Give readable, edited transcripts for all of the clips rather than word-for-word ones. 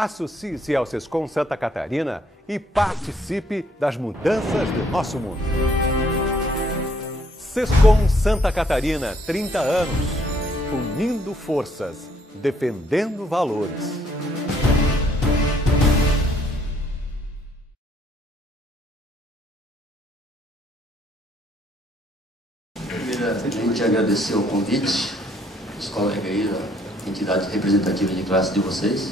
Associe-se ao Sescom Santa Catarina e participe das mudanças do nosso mundo. Sescom Santa Catarina, 30 anos, unindo forças, defendendo valores. Primeiramente, agradecer o convite dos colegas aí, da entidade representativa de classe de vocês,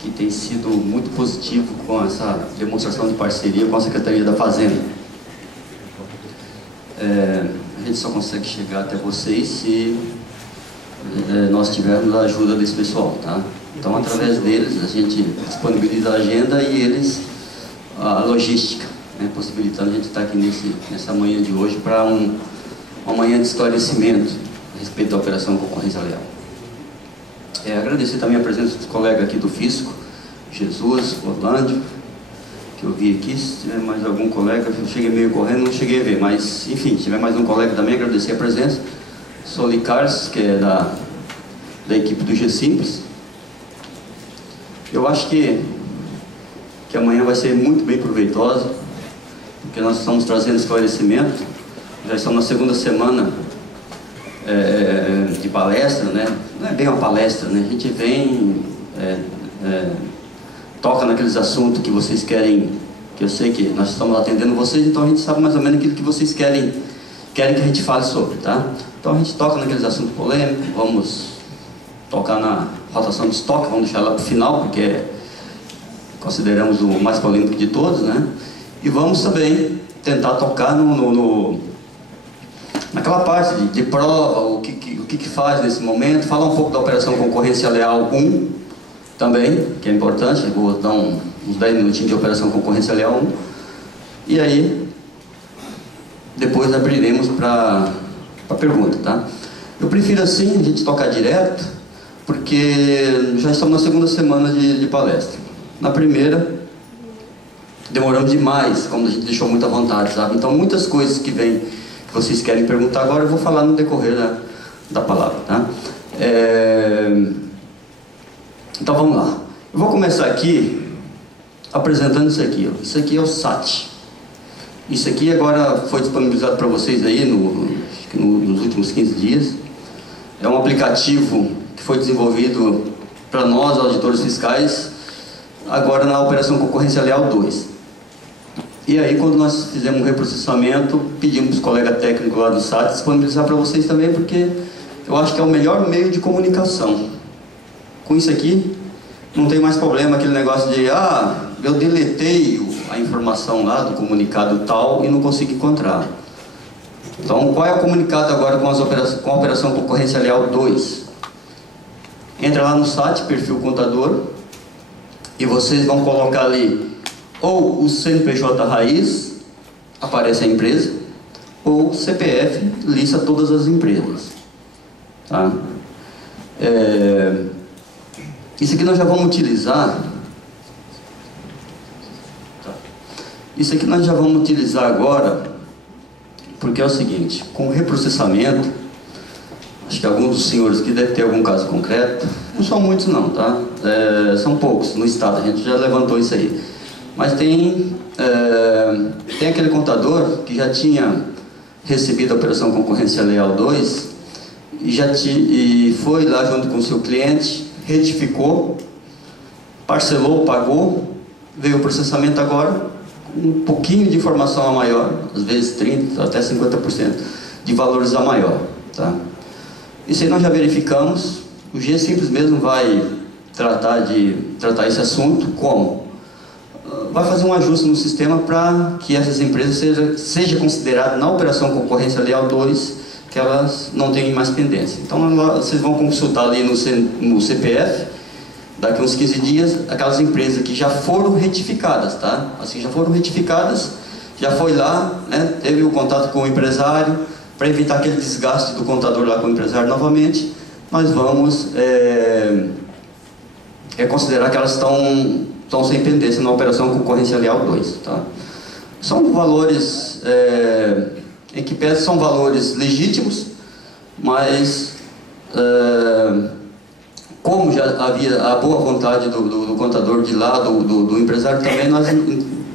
que tem sido muito positivo com essa demonstração de parceria com a Secretaria da Fazenda. A gente só consegue chegar até vocês se nós tivermos a ajuda desse pessoal, tá? Então, através deles, a gente disponibiliza a agenda e eles a logística, né, possibilitando a gente estar aqui nessa manhã de hoje para uma manhã de esclarecimento a respeito da Operação Concorrência Leal. Agradecer também a presença dos colegas aqui do Fisco, Jesus, Orlando, que eu vi aqui. Se tiver mais algum colega, eu cheguei meio correndo, não cheguei a ver, mas enfim, se tiver mais um colega também, agradecer a presença. Soli Carlos, que é da equipe do G-Simples. Eu acho que amanhã vai ser muito bem proveitosa, porque nós estamos trazendo esclarecimento. Já estamos na segunda semana de palestra, né? Não é bem uma palestra, né? A gente vem, toca naqueles assuntos que vocês querem, que eu sei que nós estamos atendendo vocês, então a gente sabe mais ou menos aquilo que vocês querem que a gente fale sobre, tá? Então a gente toca naqueles assuntos polêmicos, vamos tocar na rotação de estoque, vamos deixar lá para o final, porque consideramos o mais polêmico de todos, né? E vamos também tentar tocar naquela parte de prova, o que faz nesse momento, falar um pouco da Operação Concorrência Leal 1 também, que é importante. Eu vou dar uns 10 minutinhos de Operação Concorrência Leal 1 e aí depois abriremos para pergunta, tá? Eu prefiro assim a gente tocar direto, porque já estamos na segunda semana de palestra. Na primeira demoramos demais, como a gente deixou muita vontade, sabe? Então muitas coisas que vocês querem perguntar agora, eu vou falar no decorrer da palavra, tá? Então vamos lá. Eu vou começar aqui apresentando isso aqui, ó. Isso aqui é o SAT. Isso aqui agora foi disponibilizado para vocês aí nos últimos 15 dias. É um aplicativo que foi desenvolvido para nós, auditores fiscais, agora na Operação Concorrência Leal 2. E aí, quando nós fizemos um reprocessamento, pedimos para os colegas técnicos lá do SAT disponibilizar para vocês também, porque eu acho que é o melhor meio de comunicação. Com isso aqui, não tem mais problema aquele negócio de eu deletei a informação lá do comunicado tal e não consegui encontrar. Então, qual é o comunicado agora com a Operação Concorrência Leal 2? Entra lá no SAT, perfil contador, e vocês vão colocar ali ou o CNPJ raiz, aparece a empresa, ou CPF, lista todas as empresas. Tá? Isso aqui nós já vamos utilizar. Isso aqui nós já vamos utilizar agora, porque é o seguinte, com o reprocessamento, acho que alguns dos senhores aqui devem ter algum caso concreto, não são muitos não, tá? São poucos no estado, a gente já levantou isso aí. Mas tem aquele contador que já tinha recebido a Operação Concorrência Leal 2 e foi lá junto com o seu cliente, retificou, parcelou, pagou, veio o processamento agora, um pouquinho de informação a maior, às vezes 30% até 50% de valores a maior, tá? Isso aí nós já verificamos. O G-Simples mesmo vai tratar esse assunto como? Vai fazer um ajuste no sistema para que essas empresas seja considerado na Operação Concorrência Leal 2 que elas não tenham mais pendência. Então vocês vão consultar ali no CPF, daqui a uns 15 dias, aquelas empresas que já foram retificadas, tá? Assim, já foram retificadas, já foi lá, né? Teve o contato com o empresário, para evitar aquele desgaste do contador lá com o empresário novamente, nós vamos considerar que elas estão sem pendência na Operação Concorrência Leal 2, tá? São valores em que pese são valores legítimos, mas como já havia a boa vontade do contador de lá, do empresário também, nós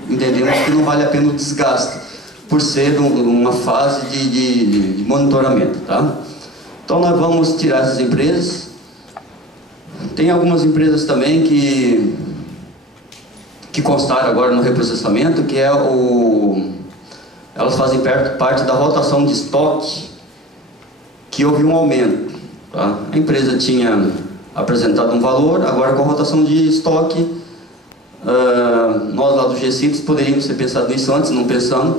entendemos que não vale a pena o desgaste, por ser uma fase de monitoramento, tá? Então nós vamos tirar essas empresas. Tem algumas empresas também que constaram agora no reprocessamento, que é elas fazem parte da rotação de estoque, que houve um aumento, tá? A empresa tinha apresentado um valor, agora com a rotação de estoque, nós lá do G-CITES poderíamos ter pensado nisso antes, não pensamos,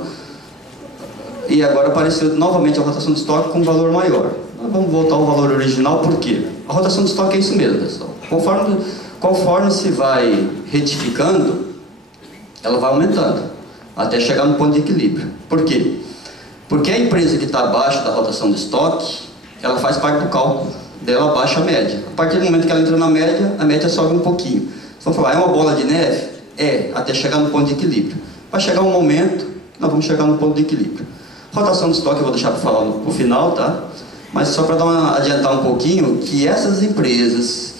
e agora apareceu novamente a rotação de estoque com um valor maior. Nós vamos voltar ao valor original, por quê? A rotação de estoque é isso mesmo, pessoal. Conforme se vai retificando, ela vai aumentando, até chegar no ponto de equilíbrio. Por quê? Porque a empresa que está abaixo da rotação de estoque, ela faz parte do cálculo, dela baixa a média. A partir do momento que ela entra na média, a média sobe um pouquinho. Vocês vão falar, é uma bola de neve? É, até chegar no ponto de equilíbrio. Vai chegar um momento, nós vamos chegar no ponto de equilíbrio. Rotação de estoque eu vou deixar para falar no final, tá? Mas só para adiantar um pouquinho, que essas empresas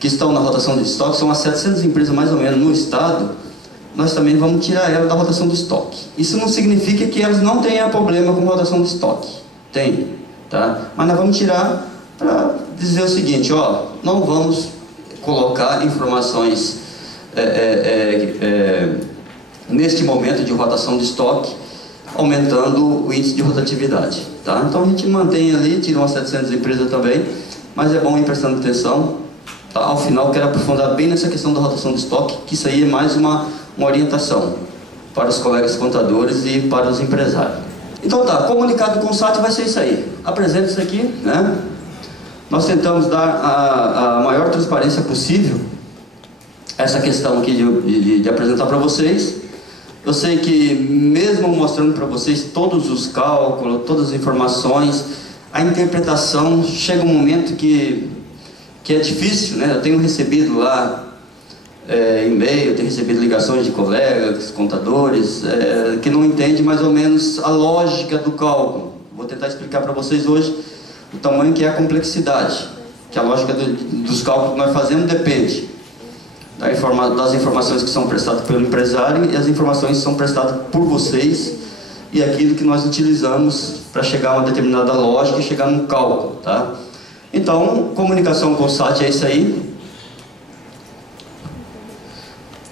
que estão na rotação de estoque, são as 700 empresas mais ou menos no estado, nós também vamos tirar elas da rotação de estoque. Isso não significa que elas não tenham problema com rotação de estoque. Tem, tá? Mas nós vamos tirar para dizer o seguinte, ó, não vamos colocar informações neste momento de rotação de estoque, aumentando o índice de rotatividade, tá? Então a gente mantém ali, tira umas 700 empresas também, mas é bom ir prestando atenção, tá? Ao final quero aprofundar bem nessa questão da rotação de estoque, que isso aí é mais uma orientação para os colegas contadores e para os empresários. Então tá, comunicado com o SAT vai ser isso aí. Apresento isso aqui, né? Nós tentamos dar a maior transparência possível essa questão aqui de apresentar para vocês. Eu sei que mesmo mostrando para vocês todos os cálculos, todas as informações, a interpretação chega um momento que é difícil, né? Eu tenho recebido lá e-mail, tenho recebido ligações de colegas, contadores, que não entendem mais ou menos a lógica do cálculo. Vou tentar explicar para vocês hoje o tamanho que é a complexidade, que a lógica dos cálculos que nós fazemos depende das informações que são prestadas pelo empresário e as informações que são prestadas por vocês e aquilo que nós utilizamos para chegar a uma determinada lógica e chegar num cálculo, tá? Então, comunicação com o SAT é isso aí.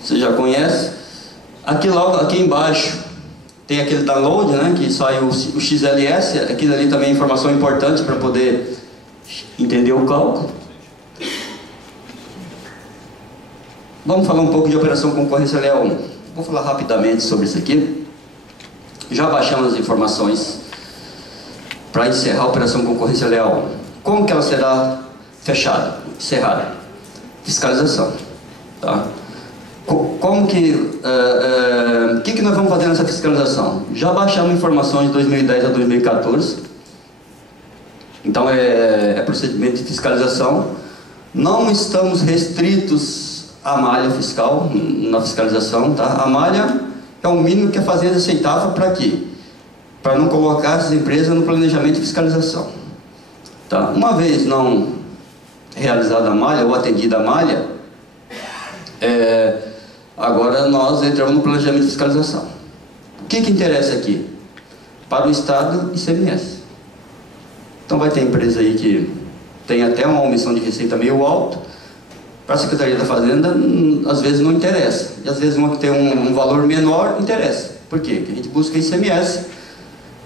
Você já conhece. Aqui embaixo tem aquele download, né, que sai o XLS, aquilo ali também é informação importante para poder entender o cálculo. Vamos falar um pouco de operação concorrência leal 1. Vou falar rapidamente sobre isso aqui. Já baixamos as informações para encerrar a operação concorrência leal 1. Como que ela será fechada, encerrada? Fiscalização, tá? Como que que nós vamos fazer nessa fiscalização? Já baixamos informações de 2010 a 2014. Então é procedimento de fiscalização. Não estamos restritos à malha fiscal na fiscalização, tá? A malha é o mínimo que a Fazenda aceitava para quê? Para não colocar essas empresas no planejamento de fiscalização, tá? Uma vez não realizada a malha ou atendida a malha, agora nós entramos no planejamento de fiscalização. O que interessa aqui? Para o Estado, ICMS. Então vai ter empresa aí que tem até uma omissão de receita meio alta. Para a Secretaria da Fazenda, às vezes não interessa. E às vezes uma que tem um valor menor, interessa. Por quê? Porque a gente busca ICMS,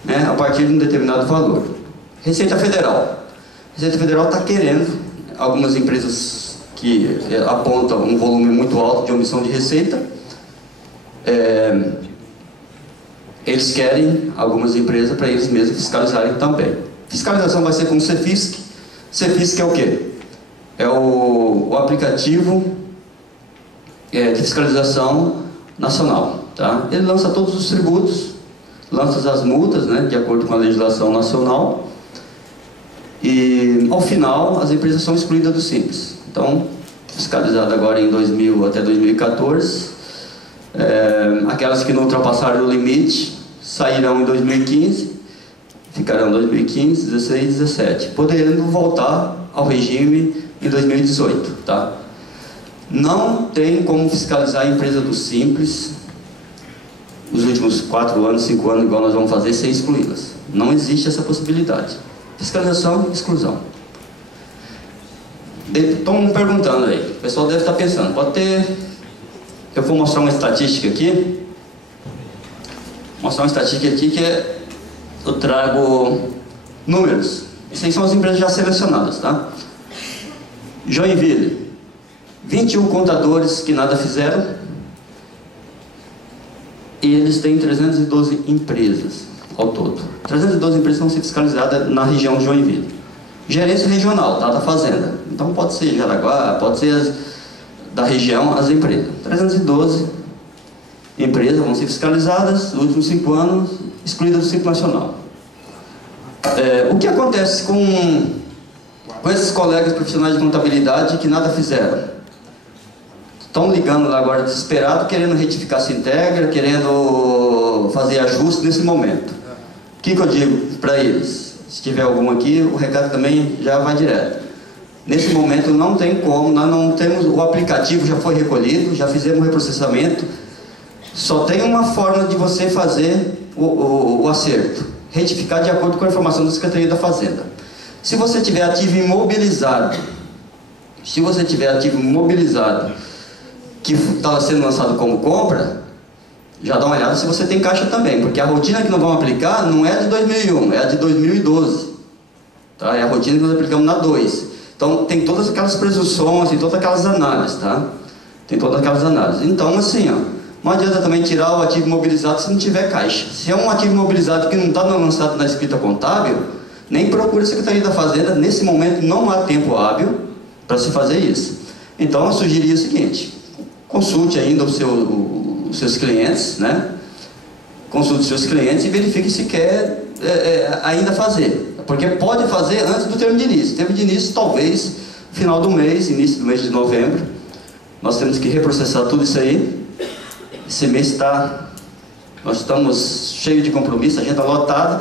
né, a partir de um determinado valor. Receita Federal. Receita Federal está querendo, algumas empresas que apontam um volume muito alto de omissão de receita, eles querem algumas empresas para eles mesmos fiscalizarem também. Fiscalização vai ser com o CEFISC. CEFISC é o quê? É o aplicativo de fiscalização nacional, tá? Ele lança todos os tributos, lança as multas, né, de acordo com a legislação nacional, e ao final as empresas são excluídas do Simples. Então, fiscalizado agora em 2000 até 2014, aquelas que não ultrapassaram o limite sairão em 2015, ficarão em 2015, 16, 17, podendo voltar ao regime em 2018, tá? Não tem como fiscalizar a empresa do Simples nos últimos 4 anos, 5 anos, igual nós vamos fazer, sem excluí-las. Não existe essa possibilidade. Fiscalização, exclusão. Estão me perguntando aí, o pessoal deve estar pensando, pode ter... Eu vou mostrar uma estatística aqui. Mostrar uma estatística aqui que eu trago números. Essas são as empresas já selecionadas, tá? Joinville, 21 contadores que nada fizeram. E eles têm 312 empresas ao todo. 312 empresas vão ser fiscalizadas na região de Joinville. Gerência regional, tá? Da fazenda. Então pode ser Jaraguá, pode ser da região, as empresas. 312 empresas vão ser fiscalizadas nos últimos 5 anos, excluídas do Simples Nacional. O que acontece com esses colegas profissionais de contabilidade que nada fizeram? Estão ligando lá agora desesperado, querendo retificar essa integra, querendo fazer ajuste nesse momento. O que eu digo para eles? Se tiver algum aqui, o recado também já vai direto. Nesse momento não tem como, nós não temos, o aplicativo já foi recolhido, já fizemos o reprocessamento. Só tem uma forma de você fazer o acerto, retificar de acordo com a informação da Secretaria da Fazenda. Se você tiver ativo imobilizado, que estava sendo lançado como compra, já dá uma olhada se você tem caixa também, porque a rotina que nós vamos aplicar não é a de 2001, é a de 2012. Tá? É a rotina que nós aplicamos na 2. Então tem todas aquelas presunções, tem todas aquelas análises, tá? Tem todas aquelas análises. Então assim, ó, não adianta também tirar o ativo imobilizado se não tiver caixa. Se é um ativo imobilizado que não está lançado na escrita contábil, nem procure a Secretaria da Fazenda. Nesse momento não há tempo hábil para se fazer isso. Então eu sugeriria o seguinte: consulte ainda os seus clientes, né? Consulte os seus clientes e verifique se quer ainda fazer. Porque pode fazer antes do termo de início. O termo de início, talvez, final do mês, início do mês de novembro. Nós temos que reprocessar tudo isso aí. Esse mês nós estamos cheios de compromisso, agenda lotada.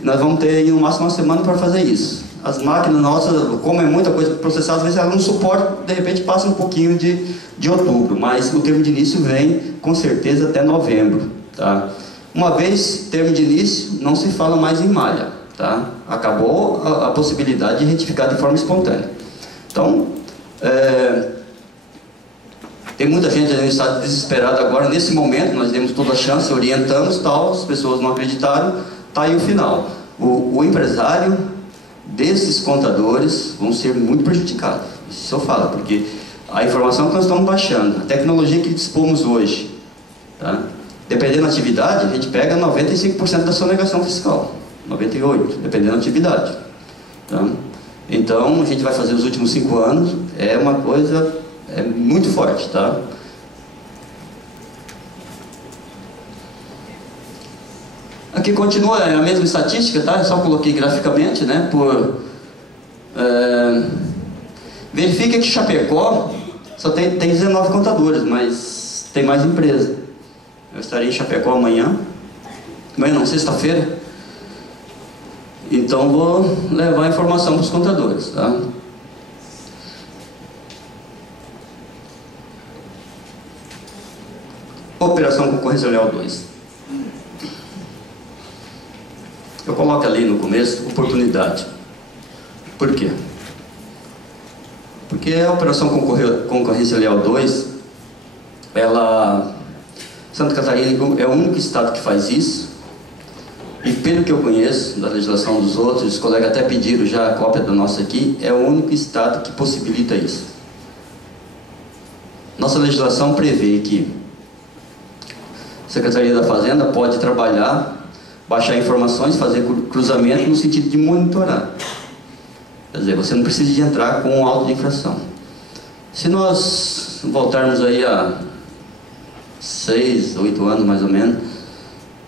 E nós vamos ter aí no máximo uma semana para fazer isso. As máquinas nossas, como é muita coisa para processar, às vezes elas não suportam, de repente passa um pouquinho de outubro. Mas o termo de início vem, com certeza, até novembro. Tá? Uma vez termo de início, não se fala mais em malha. Tá? Acabou a possibilidade de retificar de forma espontânea. Então, tem muita gente no estado desesperado agora. Nesse momento, nós demos toda a chance, orientamos, tal, as pessoas não acreditaram, está aí o final. O empresário desses contadores vão ser muito prejudicados. Isso eu falo, porque a informação que nós estamos baixando, a tecnologia que dispomos hoje, tá? Dependendo da atividade, a gente pega 95% da sonegação fiscal. 98%, dependendo da atividade. Tá? Então, a gente vai fazer os últimos 5 anos, é uma coisa muito forte, tá? Aqui continua a mesma estatística, tá? Eu só coloquei graficamente, né? Verifica que Chapecó só tem 19 contadores, mas tem mais empresa. Eu estarei em Chapecó amanhã não, sexta-feira. Então vou levar a informação para os contadores, tá? Operação Concorrência Leal 2. Eu coloco ali no começo, oportunidade. Por quê? Porque a Operação Concorrência Leal 2, Santa Catarina é o único estado que faz isso. E pelo que eu conheço da legislação dos outros, os colegas até pediram já a cópia da nossa aqui, é o único estado que possibilita isso. Nossa legislação prevê que a Secretaria da Fazenda pode trabalhar, baixar informações, fazer cruzamento no sentido de monitorar. Quer dizer, você não precisa de entrar com um auto de infração. Se nós voltarmos aí a 6, 8 anos mais ou menos,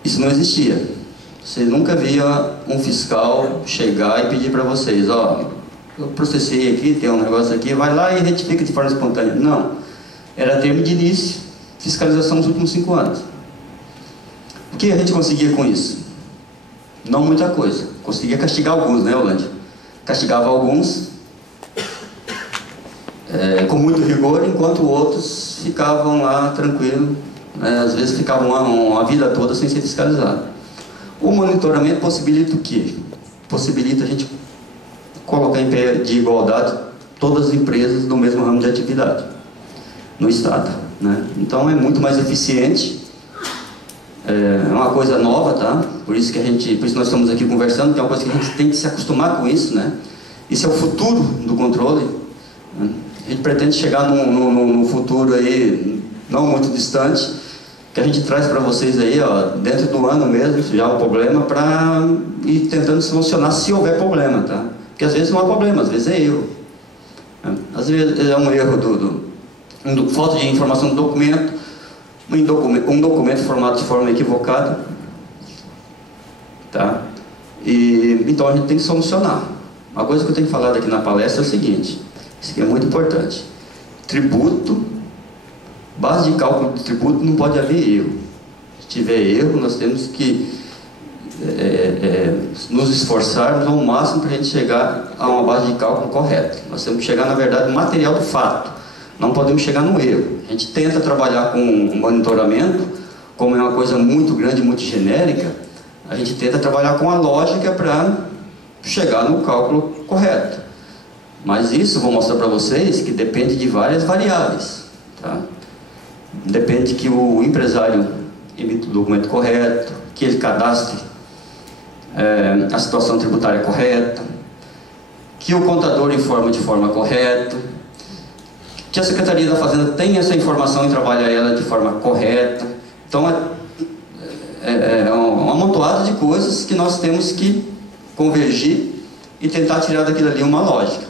isso não existia. Você nunca via um fiscal chegar e pedir para vocês, ó, eu processei aqui, tem um negócio aqui, vai lá e retifica de forma espontânea. Não. Era termo de início, fiscalização nos últimos 5 anos. O que a gente conseguia com isso? Não muita coisa. Conseguia castigar alguns, né, Holândia? Castigava alguns, com muito rigor, enquanto outros ficavam lá tranquilo, né? Às vezes ficavam uma vida toda sem ser fiscalizado. O monitoramento possibilita o quê? Possibilita a gente colocar em pé de igualdade todas as empresas do mesmo ramo de atividade no Estado, né? Então é muito mais eficiente, é uma coisa nova, tá? Por isso nós estamos aqui conversando, que é uma coisa que a gente tem que se acostumar com isso, né? Isso é o futuro do controle, né? A gente pretende chegar num futuro aí não muito distante, que a gente traz para vocês aí, ó, dentro do ano mesmo, já o problema, para ir tentando solucionar se houver problema, tá? Porque às vezes não há problema, às vezes é erro. Às vezes é um erro falta de informação do documento, um documento formado de forma equivocada, tá? Então a gente tem que solucionar. Uma coisa que eu tenho que falar aqui na palestra é o seguinte, isso aqui é muito importante: tributo, base de cálculo de tributo, não pode haver erro. Se tiver erro, nós temos que nos esforçarmos ao máximo para a gente chegar a uma base de cálculo correta. Nós temos que chegar, na verdade, no material do fato. Não podemos chegar no erro. A gente tenta trabalhar com monitoramento, como é uma coisa muito grande, muito genérica, a gente tenta trabalhar com a lógica para chegar no cálculo correto. Mas isso, vou mostrar para vocês, que depende de várias variáveis, tá? Depende que o empresário emita o documento correto, que ele cadastre a situação tributária correta, que o contador informe de forma correta, que a Secretaria da Fazenda tenha essa informação e trabalhe ela de forma correta. Então é uma amontoada de coisas que nós temos que convergir e tentar tirar daquilo ali uma lógica.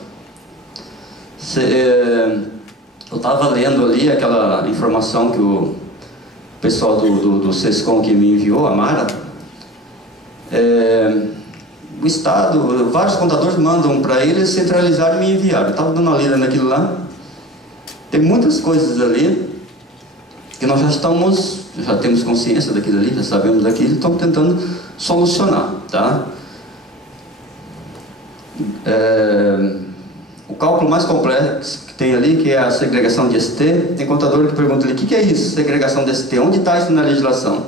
Eu estava lendo ali aquela informação que o pessoal do SESCOM que me enviou, a Mara. O Estado, vários contadores mandam para eles centralizar e me enviar. Eu estava dando uma lida naquilo lá. Tem muitas coisas ali que nós já temos consciência daquilo ali, já sabemos daquilo e estamos tentando solucionar, tá? O cálculo mais complexo que tem ali, que é a segregação de ST, tem contador que pergunta ali: o que é isso, segregação de ST? Onde está isso na legislação?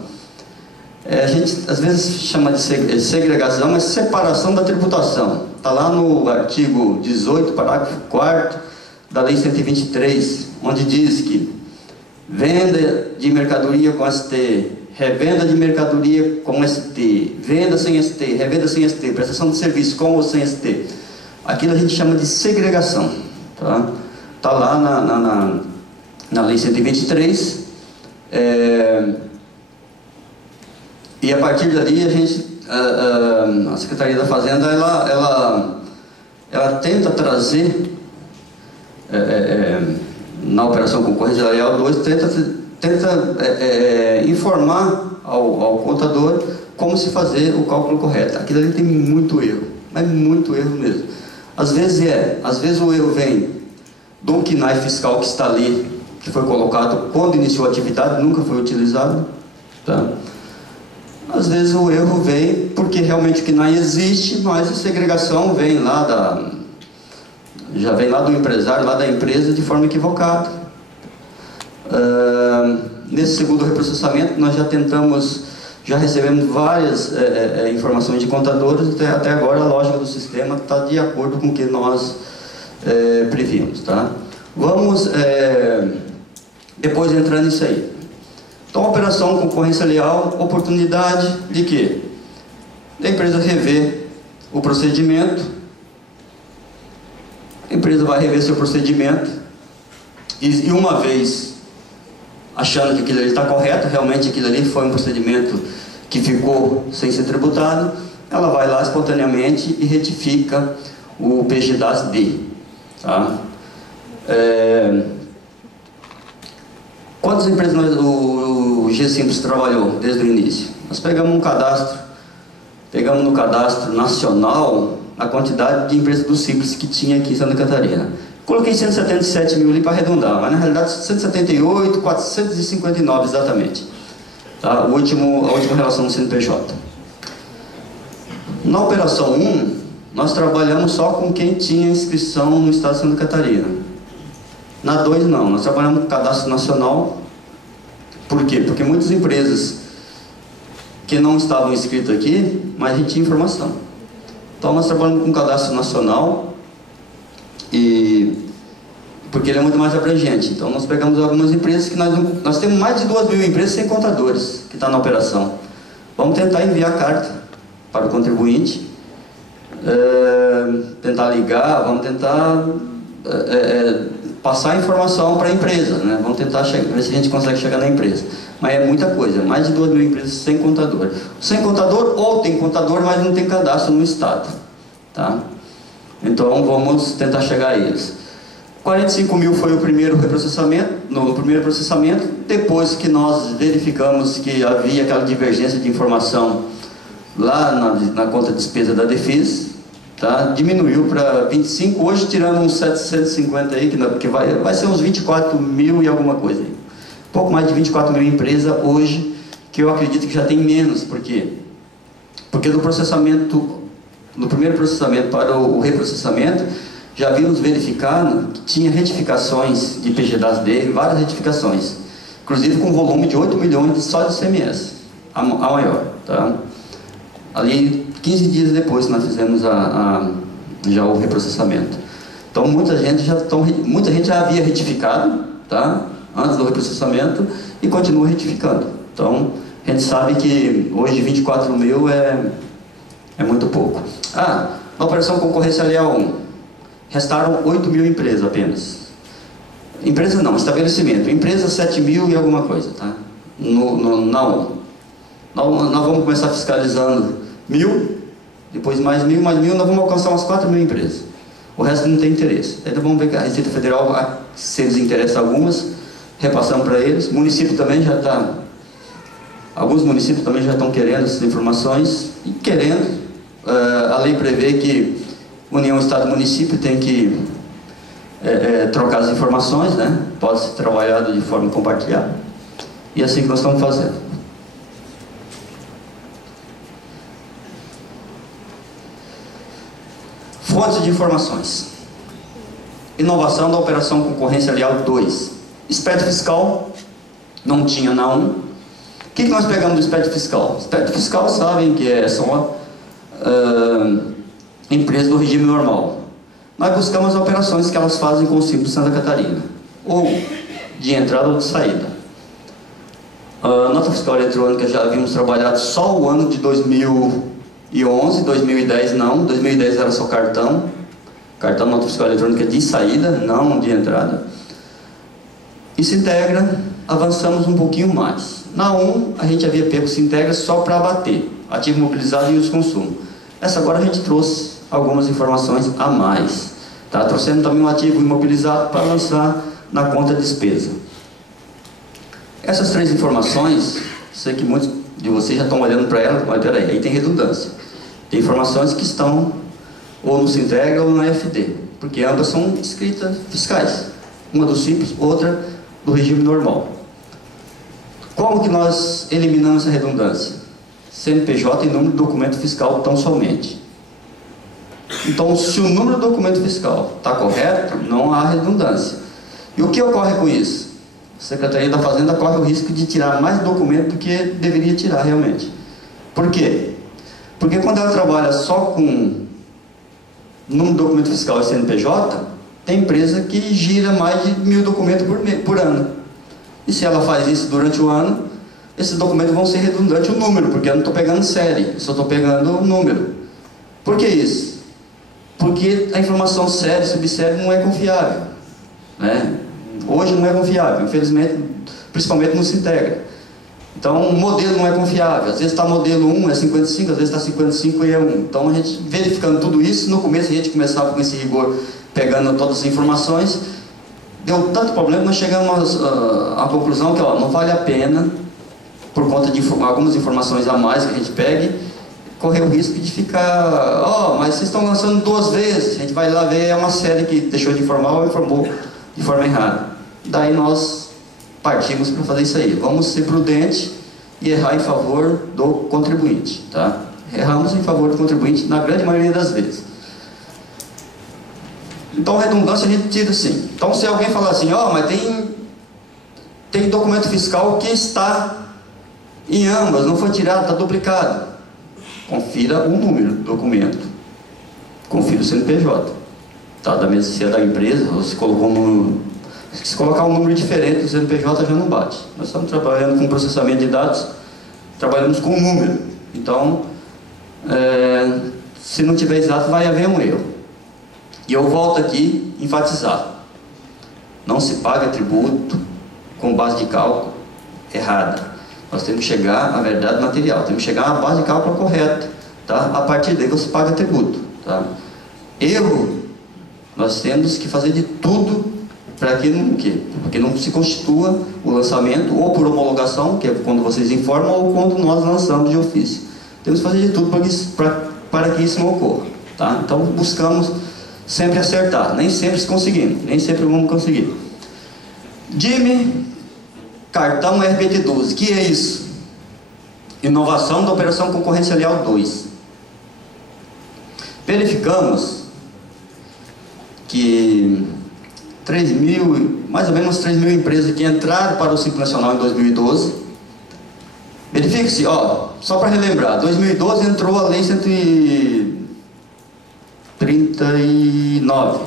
A gente às vezes chama de segregação, mas separação da tributação. Está lá no artigo 18, parágrafo 4º da Lei 123, onde diz que venda de mercadoria com ST, revenda de mercadoria com ST, venda sem ST, revenda sem ST, prestação de serviço com ou sem ST. Aquilo a gente chama de segregação, tá? Tá lá na Lei 123, e a partir dali a Secretaria da Fazenda ela tenta trazer na Operação Concorrência Leal 2, tenta informar ao contador como se fazer o cálculo correto. Aquilo ali tem muito erro, mas muito erro mesmo. Às vezes o erro vem do KNAI fiscal que está ali, que foi colocado quando iniciou a atividade, nunca foi utilizado, tá? Às vezes o erro vem porque realmente o KNAI existe, mas a segregação vem lá já vem lá do empresário, lá da empresa, de forma equivocada. Nesse segundo reprocessamento, nós já recebemos várias informações de contadores, até agora a lógica do sistema está de acordo com o que nós prevíamos, tá? Vamos depois entrar nisso aí. Então, a operação concorrência leal, oportunidade de quê? Da empresa rever o procedimento. A empresa vai rever seu procedimento e uma vez achando que aquilo ali está correto, realmente aquilo ali foi um procedimento que ficou sem ser tributado, ela vai lá espontaneamente e retifica o PGDAS-D, tá? Quantas empresas o G-Simples trabalhou desde o início? Nós pegamos no cadastro nacional a quantidade de empresas do Simples que tinha aqui em Santa Catarina. Coloquei 177 mil ali para arredondar, mas na realidade 178, 459 exatamente. Tá? A última relação do CNPJ. Na operação 1, nós trabalhamos só com quem tinha inscrição no estado de Santa Catarina. Na 2 não, nós trabalhamos com cadastro nacional. Por quê? Porque muitas empresas que não estavam inscritas aqui, mas a gente tinha informação. Então nós trabalhamos com cadastro nacional, porque ele é muito mais abrangente. Então nós pegamos algumas empresas que nós temos mais de 2.000 empresas sem contadores que estão na operação. Vamos tentar enviar carta para o contribuinte, tentar ligar, vamos tentar passar informação para a empresa, né? Vamos tentar ver se a gente consegue chegar na empresa. Mas é muita coisa, mais de 2.000 empresas sem contador. Sem contador, ou tem contador, mas não tem cadastro no Estado. Tá? Então vamos tentar chegar a eles. 45 mil foi o primeiro reprocessamento, no primeiro processamento. Depois que nós verificamos que havia aquela divergência de informação lá na conta de despesa da Defis, tá? Diminuiu para 25, hoje tirando uns 750 aí, que vai ser uns 24 mil e alguma coisa aí. Pouco mais de 24 mil empresas hoje, que eu acredito que já tem menos. Por quê? Porque do primeiro processamento para o reprocessamento, já vimos verificando que tinha retificações de PGDAS-D, várias retificações, inclusive com volume de 8 milhões só de CMS, a maior. Tá? Ali, 15 dias depois, nós fizemos já o reprocessamento. Então, muita gente já havia retificado, tá? Antes do reprocessamento, e continua retificando. Então, a gente sabe que hoje 24 mil é muito pouco. Na operação concorrência leal 1, restaram 8 mil empresas apenas. Empresa não, estabelecimento. Empresa 7 mil e alguma coisa, tá? Na 1. Nós vamos começar fiscalizando 1.000, depois mais 1.000, mais 1.000, nós vamos alcançar umas 4 mil empresas. O resto não tem interesse. Aí nós vamos ver que a Receita Federal, se eles interessam algumas, repassamos para eles. Município também já está... Alguns municípios também já estão querendo essas informações. E querendo, a lei prevê que União, Estado e Município tem que trocar as informações, né? Pode ser trabalhado de forma compartilhada. E é assim que nós estamos fazendo. Fontes de informações. Inovação da Operação Concorrência Leal 2. Espectro fiscal, não tinha na 1. O que nós pegamos do espectro fiscal? Espectro fiscal, sabem que são empresas do regime normal. Nós buscamos as operações que elas fazem com o Simples Santa Catarina, ou de entrada ou de saída. Nota fiscal eletrônica já havíamos trabalhado só o ano de 2011, 2010 não, 2010 era só cartão nota fiscal eletrônica de saída, não de entrada. E Sintegra, avançamos um pouquinho mais. Na 1, a gente havia pego Sintegra só para abater, ativo mobilizado e uso consumo. Essa agora a gente trouxe algumas informações a mais. Tá? Trouxendo também um ativo imobilizado para lançar na conta despesa. Essas 3 informações, sei que muitos de vocês já estão olhando para elas, mas peraí, aí tem redundância. Tem informações que estão ou no Sintegra ou na FD, porque ambas são escritas fiscais. Uma do Simples, outra do regime normal. Como que nós eliminamos essa redundância? CNPJ e número de documento fiscal tão somente. Então, se o número do documento fiscal está correto, não há redundância. E o que ocorre com isso? A Secretaria da Fazenda corre o risco de tirar mais documento do que deveria tirar realmente. Por quê? Porque quando ela trabalha só com número de documento fiscal e CNPJ, tem empresa que gira mais de 1.000 documentos por ano. E se ela faz isso durante o ano, esses documentos vão ser redundantes o número, porque eu não estou pegando série, eu só estou pegando o número. Por que isso? Porque a informação série, subsérie não é confiável, né? Hoje não é confiável, infelizmente, principalmente no Sintegra. Então o modelo não é confiável, às vezes está modelo 1 é 55, às vezes está 55 e é 1. Então a gente verificando tudo isso, no começo a gente começava com esse rigor, pegando todas as informações, deu tanto problema, nós chegamos à conclusão que não vale a pena, por conta de algumas informações a mais que a gente pegue, correr o risco de ficar, mas vocês estão lançando 2 vezes, a gente vai lá ver, é uma série que deixou de informar ou informou de forma errada. Daí nós partimos para fazer isso aí. Vamos ser prudentes e errar em favor do contribuinte, tá? Erramos em favor do contribuinte na grande maioria das vezes. Então, redundância a gente tira assim. Então, se alguém falar assim, ó, mas tem documento fiscal que está em ambas, não foi tirado, está duplicado. Confira o número do documento. Confira o CNPJ. Tá, da mesma, se é da empresa, ou se colocou um número. Se colocar um número diferente do CNPJ já não bate. Nós estamos trabalhando com processamento de dados, trabalhamos com número. Então, se não tiver exato, vai haver um erro. E eu volto aqui a enfatizar. Não se paga tributo com base de cálculo errada. Nós temos que chegar à verdade material, temos que chegar à base de cálculo correta, tá? A partir daí você paga tributo, tá? Erro, nós temos que fazer de tudo para que não se constitua o lançamento, ou por homologação, que é quando vocês informam, ou quando nós lançamos de ofício. Temos que fazer de tudo para que isso não ocorra, tá? Então buscamos sempre acertar, nem sempre se conseguimos, nem sempre vamos conseguir. DIME, cartão RBT12, que é isso? Inovação da Operação Concorrencial 2. Verificamos que mais ou menos 3 mil empresas que entraram para o Simples Nacional em 2012. Verifique-se, ó, só para relembrar, 2012 entrou a Lei 139,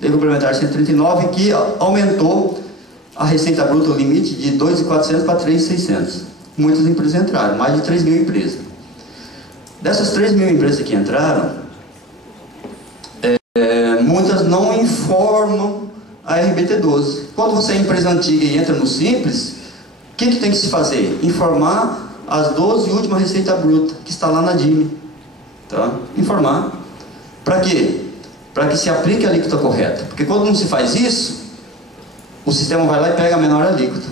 Lei Complementar 139, que aumentou a receita bruta, o limite, de 2.400 para 3.600. Muitas empresas entraram, mais de 3 mil empresas. Dessas 3 mil empresas que entraram, muitas não informam a RBT12. Quando você é empresa antiga e entra no Simples, o que tem que se fazer? Informar as 12 últimas receitas brutas que está lá na DIME. Tá? Informar. Para quê? Para que se aplique a alíquota correta. Porque quando não se faz isso, o sistema vai lá e pega a menor alíquota.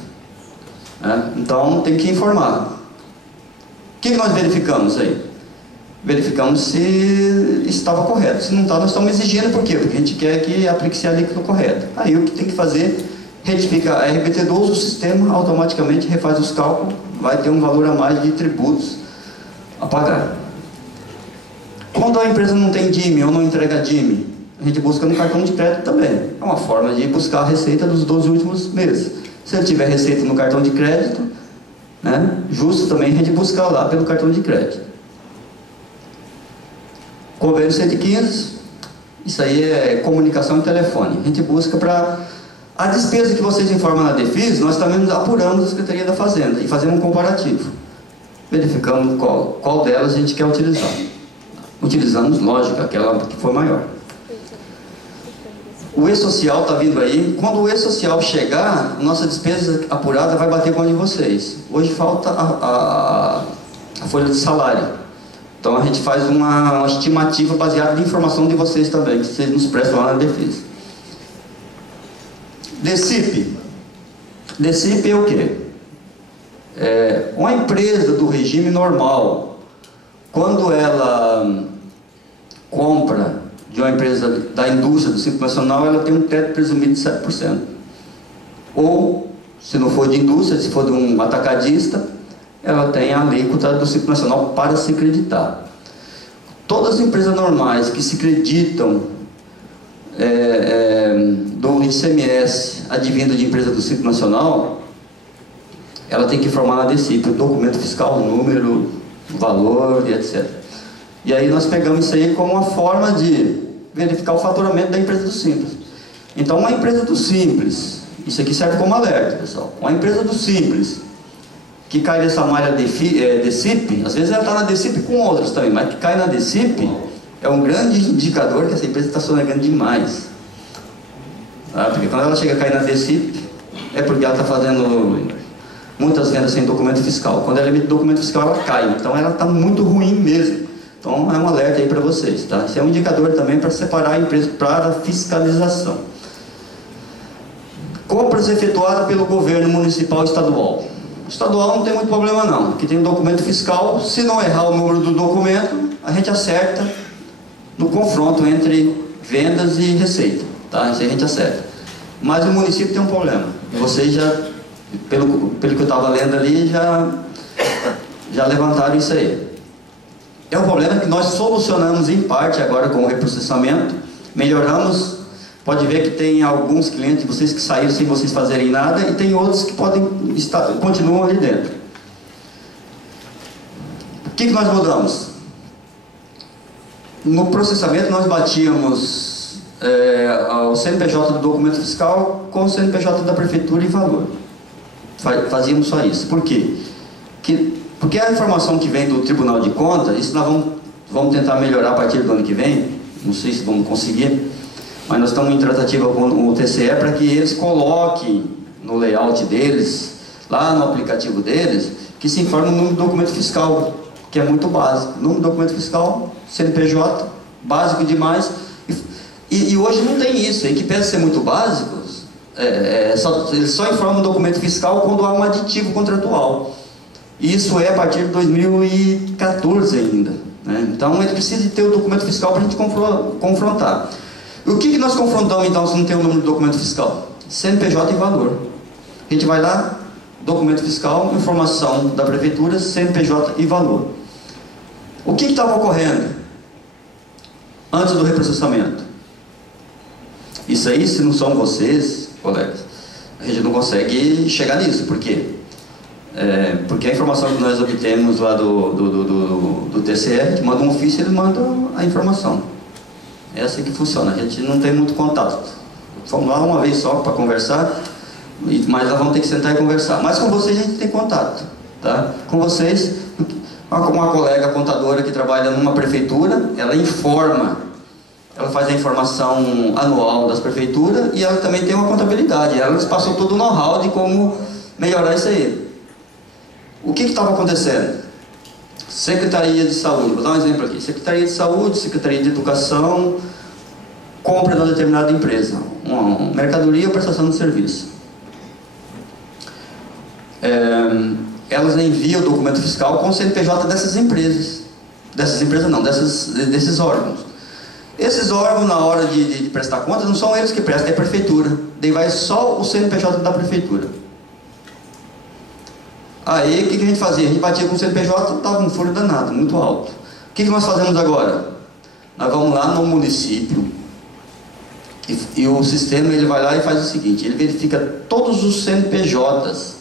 Então tem que informar. O que nós verificamos aí? Verificamos se estava correto. Se não está, nós estamos exigindo. Por quê? Porque a gente quer que aplique-se a alíquota correta. Aí o que tem que fazer? Retifica a RBT12, o sistema automaticamente refaz os cálculos, vai ter um valor a mais de tributos a pagar. Quando a empresa não tem DIME ou não entrega DIME, a gente busca no cartão de crédito também. É uma forma de buscar a receita dos 12 últimos meses. Se ele tiver receita no cartão de crédito, justo também a gente buscar lá pelo cartão de crédito. Convênio 115, isso aí é comunicação e telefone. A gente busca para a despesa que vocês informam na DEFIS, nós também apuramos a Secretaria da Fazenda e fazemos um comparativo. Verificamos qual delas a gente quer utilizar. Utilizamos, lógico, aquela que for maior. O E-Social está vindo aí. Quando o E-Social chegar, nossa despesa apurada vai bater com a de vocês. Hoje falta a folha de salário. Então a gente faz uma estimativa baseada em informação de vocês também, que vocês nos prestam lá na DEFIS. DECIP. DECIP é o quê? Uma empresa do regime normal, quando ela compra de uma empresa da indústria do Simples Nacional, ela tem um teto presumido de 7%. Ou, se não for de indústria, se for de um atacadista, ela tem a alíquota do Simples Nacional para se creditar. Todas as empresas normais que se creditam do ICMS advindo de empresa do Simples Nacional, ela tem que informar na DECIP o documento fiscal, o número, o valor e etc. E aí nós pegamos isso aí como uma forma de verificar o faturamento da empresa do Simples. Então uma empresa do Simples, isso aqui serve como alerta, pessoal. Uma empresa do Simples que cai nessa malha DECIP, às vezes ela está na DECIP com outras também, mas que cai na DECIP é um grande indicador que essa empresa está sonegando demais. Porque quando ela chega a cair na DECIP, é porque ela está fazendo muitas vendas sem documento fiscal. Quando ela emite documento fiscal, ela cai. Então ela está muito ruim mesmo. Então é um alerta aí para vocês, tá? Isso é um indicador também para separar a empresa para a fiscalização. Compras efetuadas pelo governo municipal e estadual. Estadual não tem muito problema não, que tem um documento fiscal. Se não errar o número do documento, a gente acerta no confronto entre vendas e receita, tá? Isso a gente acerta. Mas o município tem um problema. Vocês já, pelo que eu estava lendo ali, já levantaram isso aí. É um problema que nós solucionamos em parte agora com o reprocessamento. Melhoramos Pode ver que tem alguns clientes de vocês que saíram sem vocês fazerem nada e tem outros que continuam ali dentro. O que nós mudamos? No processamento nós batíamos o CNPJ do documento fiscal com o CNPJ da prefeitura e valor. Fazíamos só isso. Por quê? Porque a informação que vem do Tribunal de Contas, isso nós vamos tentar melhorar a partir do ano que vem, não sei se vamos conseguir, mas nós estamos em tratativa com o TCE para que eles coloquem no layout deles, lá no aplicativo deles, que se informe o número do documento fiscal, que é muito básico. Número do documento fiscal, CNPJ, básico demais. E hoje não tem isso, em que pese ser muito básicos, eles só informam o documento fiscal quando há um aditivo contratual. E isso é a partir de 2014 ainda, né? Então ele precisa de ter o documento fiscal para a gente confrontar. E o que nós confrontamos então se não tem o número do documento fiscal? CNPJ e valor. A gente vai lá, documento fiscal, informação da prefeitura, CNPJ e valor. O que estava ocorrendo antes do reprocessamento? Isso aí, se não são vocês, colegas, a gente não consegue chegar nisso. Por quê? Porque a informação que nós obtemos lá do TCE, a gente manda um ofício e ele manda a informação. É assim que funciona, a gente não tem muito contato. Fomos lá uma vez só para conversar, mas nós vamos ter que sentar e conversar. Mas com vocês a gente tem contato, tá? Com vocês, uma colega contadora que trabalha numa prefeitura, ela informa, ela faz a informação anual das prefeituras e ela também tem uma contabilidade. Ela nos passou todo o know-how de como melhorar isso aí. O que estava acontecendo? Secretaria de Saúde, vou dar um exemplo aqui. Secretaria de Saúde, Secretaria de Educação, compra de uma determinada empresa, uma mercadoria ou prestação de serviço. Elas enviam o documento fiscal com o CNPJ dessas empresas. Dessas empresas não, desses órgãos. Esses órgãos, na hora de prestar contas, não são eles que prestam, é a prefeitura. Daí vai só o CNPJ da prefeitura. Aí, o que a gente fazia? A gente batia com o CNPJ, estava um furo danado, muito alto. O que nós fazemos agora? Nós vamos lá no município e o sistema ele vai lá e faz o seguinte: ele verifica todos os CNPJs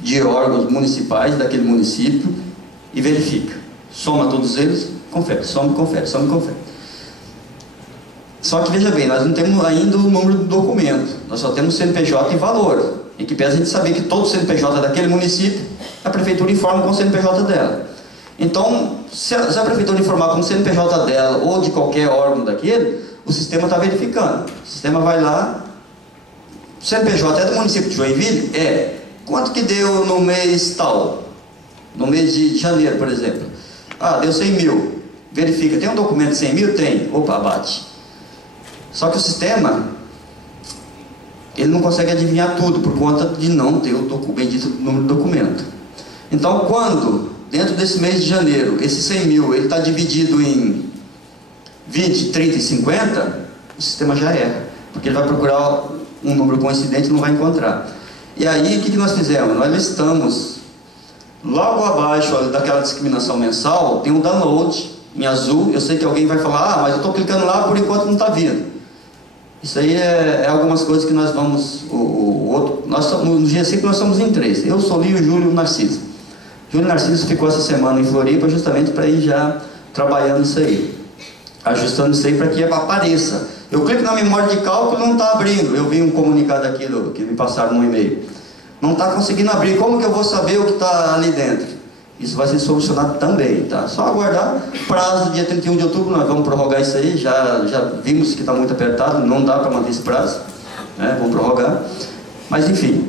de órgãos municipais daquele município e verifica. Soma todos eles, confere, soma e confere, soma e confere. Só que veja bem, nós não temos ainda o número do documento, nós só temos CNPJ e valor. E que pesa a gente saber que todo o CNPJ daquele município, a prefeitura informa com o CNPJ dela. Então, se a prefeitura informar com o CNPJ dela ou de qualquer órgão daquele, o sistema está verificando. O sistema vai lá, o CNPJ é do município de Joinville? Quanto que deu no mês tal? No mês de janeiro, por exemplo. Deu 100 mil. Verifica, tem um documento de 100 mil? Tem. Opa, bate. Só que o sistema, ele não consegue adivinhar tudo por conta de não ter o bendito número do documento. Então, quando, dentro desse mês de janeiro, esse 100 mil, ele está dividido em 20, 30 e 50, o sistema já erra. Porque ele vai procurar um número coincidente e não vai encontrar. E aí, o que nós fizemos? Nós listamos, logo abaixo daquela discriminação mensal, tem um download em azul. Eu sei que alguém vai falar, mas eu estou clicando lá, por enquanto não está vindo. Isso aí é algumas coisas que nós vamos... no G5 nós somos em 3. Eu, Solinho, Júlio e o Narciso. Júlio e Narciso ficou essa semana em Floripa justamente para ir já trabalhando isso aí. Ajustando isso aí para que apareça. Eu clico na memória de cálculo e não está abrindo. Eu vi um comunicado aqui que me passaram no e-mail. Não está conseguindo abrir. Como que eu vou saber o que está ali dentro? Isso vai ser solucionado também, tá? Só aguardar. Prazo do dia 31 de outubro, nós vamos prorrogar isso aí. Já vimos que está muito apertado, não dá para manter esse prazo, né? Vamos prorrogar. Mas enfim,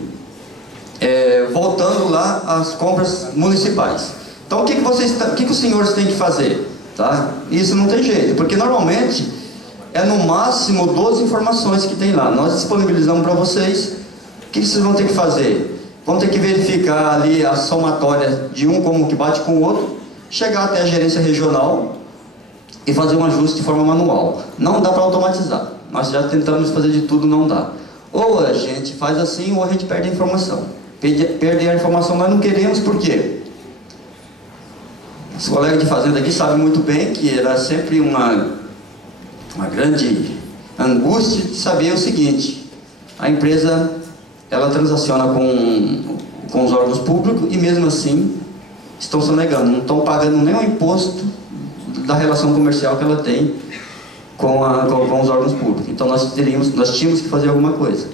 voltando lá às compras municipais. Então, o que os senhores têm que fazer? Tá? Isso não tem jeito, porque normalmente é no máximo 12 informações que tem lá. Nós disponibilizamos para vocês. O que vocês vão ter que fazer? Vão ter que verificar ali a somatória de um, como que bate com o outro, chegar até a gerência regional e fazer um ajuste de forma manual. Não dá para automatizar. Nós já tentamos fazer de tudo, não dá. Ou a gente faz assim, ou a gente perde a informação. Perder a informação nós não queremos, por quê? Os colegas de fazenda aqui sabem muito bem que era sempre uma grande angústia de saber o seguinte: a empresa, ela transaciona com os órgãos públicos e mesmo assim estão sonegando, não estão pagando nenhum imposto da relação comercial que ela tem com os órgãos públicos. Então nós tínhamos que fazer alguma coisa.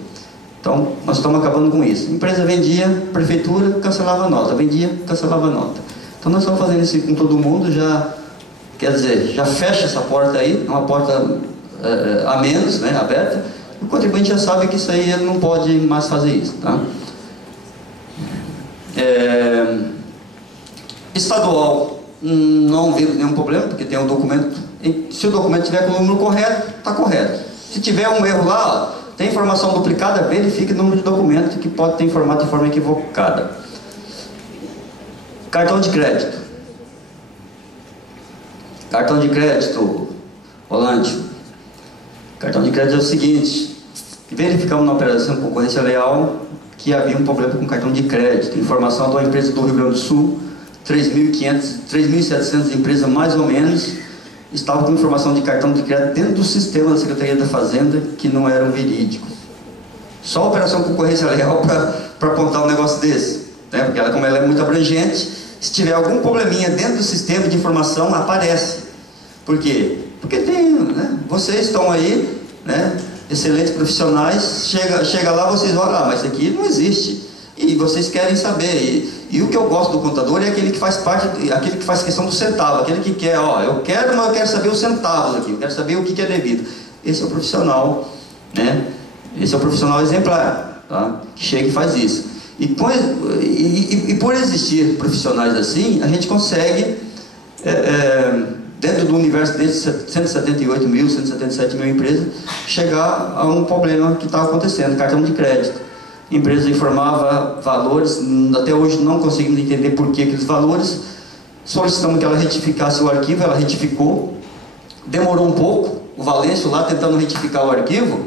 Então nós estamos acabando com isso. A empresa vendia, prefeitura cancelava a nota, vendia, cancelava a nota. Então nós estamos fazendo isso com todo mundo, quer dizer, já fecha essa porta aí, é uma porta a menos, né, aberta. O contribuinte já sabe que isso aí ele não pode mais fazer isso, tá? Estadual, não vemos nenhum problema, porque tem um documento. Se o documento tiver com o número correto, está correto. Se tiver um erro lá, tem informação duplicada, verifique o número de documento que pode ter informado de forma equivocada. Cartão de crédito. Cartão de crédito, Rolante. Cartão de crédito é o seguinte: verificamos na operação concorrência leal que havia um problema com cartão de crédito. Informação de uma empresa do Rio Grande do Sul, 3.700 empresas mais ou menos, estavam com informação de cartão de crédito dentro do sistema da Secretaria da Fazenda que não eram verídicos. Só a operação concorrência leal para apontar um negócio desse, né? Porque ela, como ela é muito abrangente, se tiver algum probleminha dentro do sistema de informação, aparece. Por quê? Porque tem, né? Vocês estão aí, né? Excelentes profissionais, chega lá, vocês olham, mas isso aqui não existe. E vocês querem saber. E o que eu gosto do contador é aquele que faz aquele que faz questão do centavo, aquele que quer, eu quero, mas eu quero saber os centavos aqui, eu quero saber o que é devido. Esse é o profissional, né? Esse é o profissional exemplar, tá? Que chega e faz isso. E por existir profissionais assim, a gente consegue, dentro do universo desses 178 mil, 177 mil empresas, chegar a um problema que está acontecendo: cartão de crédito. A empresa informava valores, até hoje não conseguimos entender por que aqueles valores. Solicitamos que ela retificasse o arquivo, ela retificou. Demorou um pouco, o Valêncio lá tentando retificar o arquivo.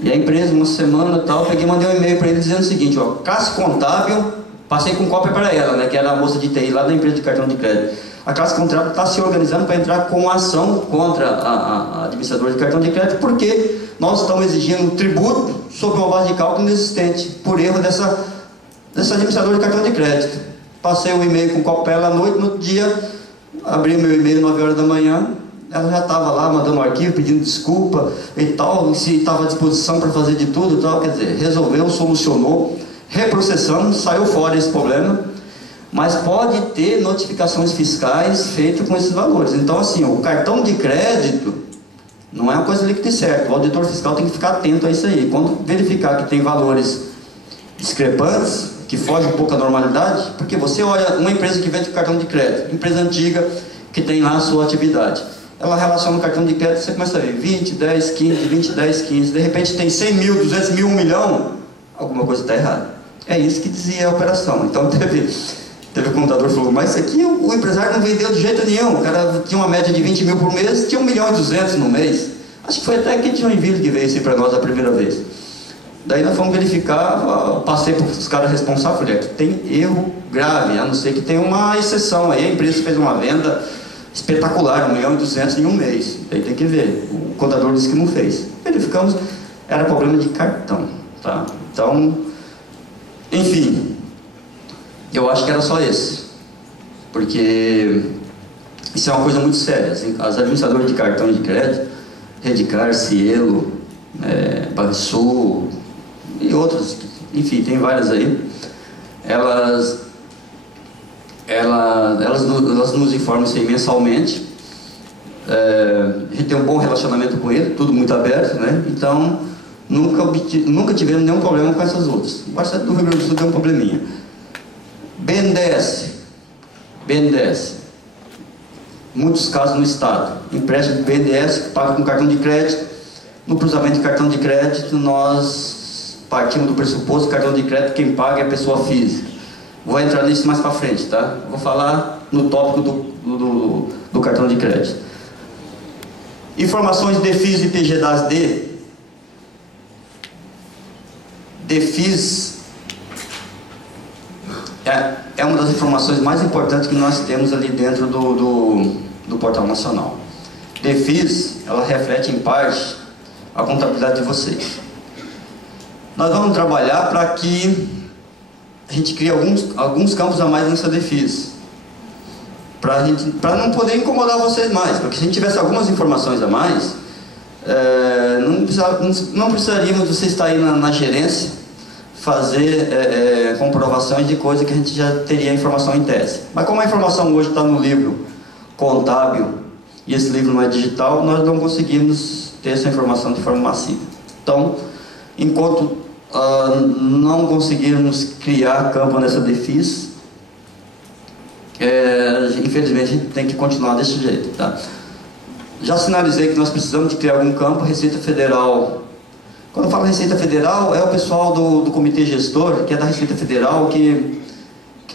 E a empresa, uma semana e tal, peguei e mandei um e-mail para ele dizendo o seguinte: classe contábil, passei com cópia para ela, né, que era a moça de TI lá da empresa de cartão de crédito. A classe contábil está se organizando para entrar com ação contra a administradora de cartão de crédito, porque nós estamos exigindo um tributo sobre uma base de cálculo inexistente, por erro dessa administradora de cartão de crédito. Passei o e-mail com cópia para ela à noite, no outro dia, abri meu e-mail 9 horas da manhã, ela já estava lá mandando um arquivo, pedindo desculpa e tal, se estava à disposição para fazer de tudo e tal, quer dizer, resolveu, solucionou, reprocessamos, saiu fora esse problema. Mas pode ter notificações fiscais feitas com esses valores. Então, assim, o cartão de crédito não é uma coisa líquida e certa. O auditor fiscal tem que ficar atento a isso aí. Quando verificar que tem valores discrepantes, que fogem um pouco da normalidade, porque você olha uma empresa que vende cartão de crédito, empresa antiga que tem lá a sua atividade, ela relaciona o cartão de crédito, você começa a ver 20, 10, 15, 20, 10, 15, de repente tem 100 mil, 200 mil, 1 milhão, alguma coisa está errada. É isso que dizia a operação. Então teve o contador que falou: mas isso aqui o empresário não vendeu de jeito nenhum. O cara tinha uma média de 20 mil por mês, tinha 1 milhão e 200 no mês. Acho que foi até aqui de Joinville que veio isso para nós a primeira vez. Daí nós fomos verificar, passei para os caras responsáveis, falei: aqui tem erro grave, a não ser que tenha uma exceção. Aí a empresa fez uma venda espetacular, 1 milhão e 200 em um mês. Daí tem que ver. O contador disse que não fez. Verificamos, era problema de cartão, tá? Então, enfim, eu acho que era só esse, porque isso é uma coisa muito séria. As administradoras de cartão de crédito, Redcar, Cielo, Banrisul e outras, enfim, tem várias aí, elas nos informam isso aí mensalmente. A gente tem um bom relacionamento com ele, tudo muito aberto, né? Então nunca tivemos nenhum problema com essas outras. O parceiro do Rio Grande do Sul deu um probleminha. BNDES, muitos casos no estado, empréstimo de BNDES que paga com cartão de crédito. No cruzamento de cartão de crédito, nós partimos do pressuposto que cartão de crédito quem paga é a pessoa física. Vou entrar nisso mais para frente, tá? Vou falar no tópico do cartão de crédito. Informações de DEFIS e PGDAS-D. DEFIS é uma das informações mais importantes que nós temos ali dentro do Portal Nacional. DEFIS ela reflete em parte a contabilidade de vocês. Nós vamos trabalhar para que a gente crie alguns campos a mais nessa defesa, para não poder incomodar vocês mais, porque se a gente tivesse algumas informações a mais, não precisaríamos você estar aí na gerência fazer comprovações de coisa que a gente já teria informação em tese. Mas como a informação hoje está no livro contábil e esse livro não é digital, nós não conseguimos ter essa informação de forma massiva. Então, enquanto não conseguirmos criar campo nessa defis, infelizmente a gente tem que continuar desse jeito, tá? Já sinalizei que nós precisamos de criar algum campo. Receita Federal, quando eu falo Receita Federal, é o pessoal do comitê gestor, que é da Receita Federal, que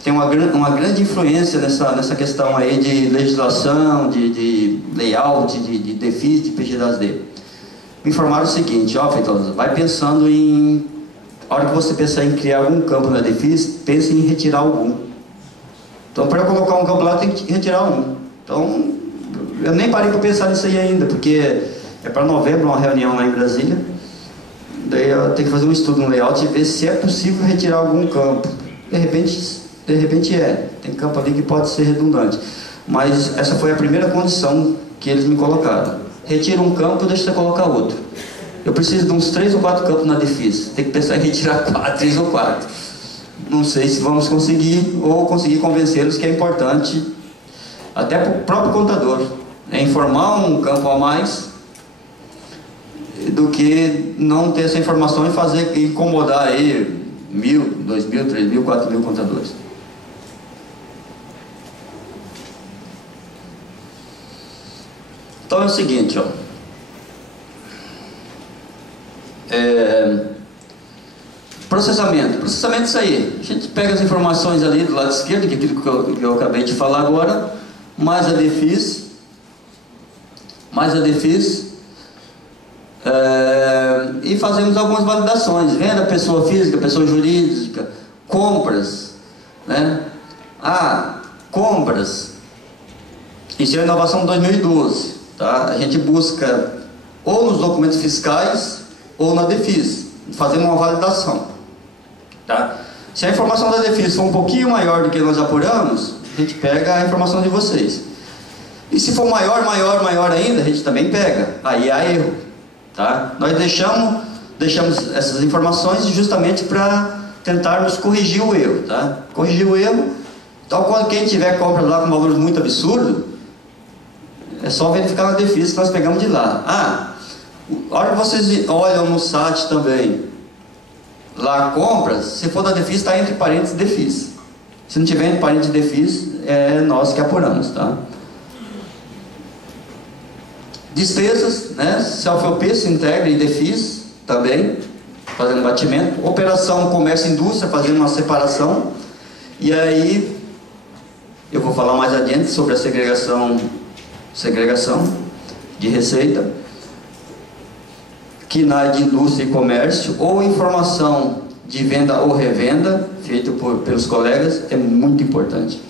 tem uma grande influência nessa questão aí de legislação, de layout, de defis, de PG-10D. Me informaram o seguinte: ó, Feitosa, vai pensando em, a hora que você pensar em criar algum campo na defis, pense em retirar algum. Então, para eu colocar um campo lá, tem que retirar um. Então, eu nem parei para pensar nisso aí ainda, porque é para novembro uma reunião lá em Brasília. Daí eu tenho que fazer um estudo no layout e ver se é possível retirar algum campo. De repente tem campo ali que pode ser redundante. Mas essa foi a primeira condição que eles me colocaram. Retira um campo, deixa você colocar outro. Eu preciso de uns 3 ou 4 campos na defesa. Tem que pensar em retirar 3 ou 4. Não sei se vamos conseguir, ou conseguir convencê-los que é importante, até para o próprio contador, informar um campo a mais, do que não ter essa informação e incomodar aí 1.000, 2.000, 3.000, 4.000 contadores. Então é o seguinte, ó. Processamento é isso aí. A gente pega as informações ali do lado esquerdo, que é aquilo que eu acabei de falar agora, mais a defis, e fazemos algumas validações: venda, pessoa física, pessoa jurídica, compras, né? Compras, isso é a inovação de 2012, tá? A gente busca ou nos documentos fiscais ou na defis, fazendo uma validação, tá? Se a informação da defis for um pouquinho maior do que nós apuramos, a gente pega a informação de vocês. E se for maior ainda, a gente também pega. Aí há erro, tá? Nós deixamos essas informações justamente para tentarmos corrigir o erro, tá? Corrigir o erro. Então, quando quem tiver compra lá com valores muito absurdos, é só verificar na defis que nós pegamos de lá. A hora que vocês olham no site também, lá compras, se for da defis, está entre parênteses defis. Se não tiver entre parênteses defis, é nós que apuramos, tá? Despesas, né? Self-OP, se integra e defis também, fazendo batimento. Operação comércio e indústria, fazendo uma separação. E aí eu vou falar mais adiante sobre a segregação de receita. KNAI de indústria e comércio, ou informação de venda ou revenda, feito pelos colegas, é muito importante.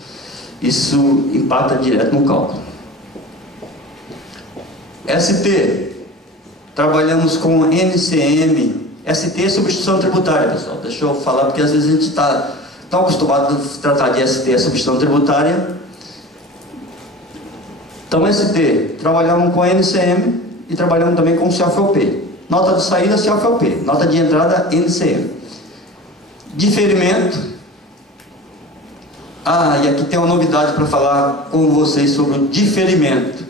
Isso impacta direto no cálculo. ST, trabalhamos com NCM. ST é substituição tributária, pessoal. Deixa eu falar, porque às vezes a gente está tão acostumado a tratar de ST, a substituição tributária. Então, ST, trabalhamos com NCM e trabalhamos também com CFOP. Nota de saída, CFOP. Nota de entrada, NCM. Diferimento. E aqui tem uma novidade para falar com vocês sobre o diferimento.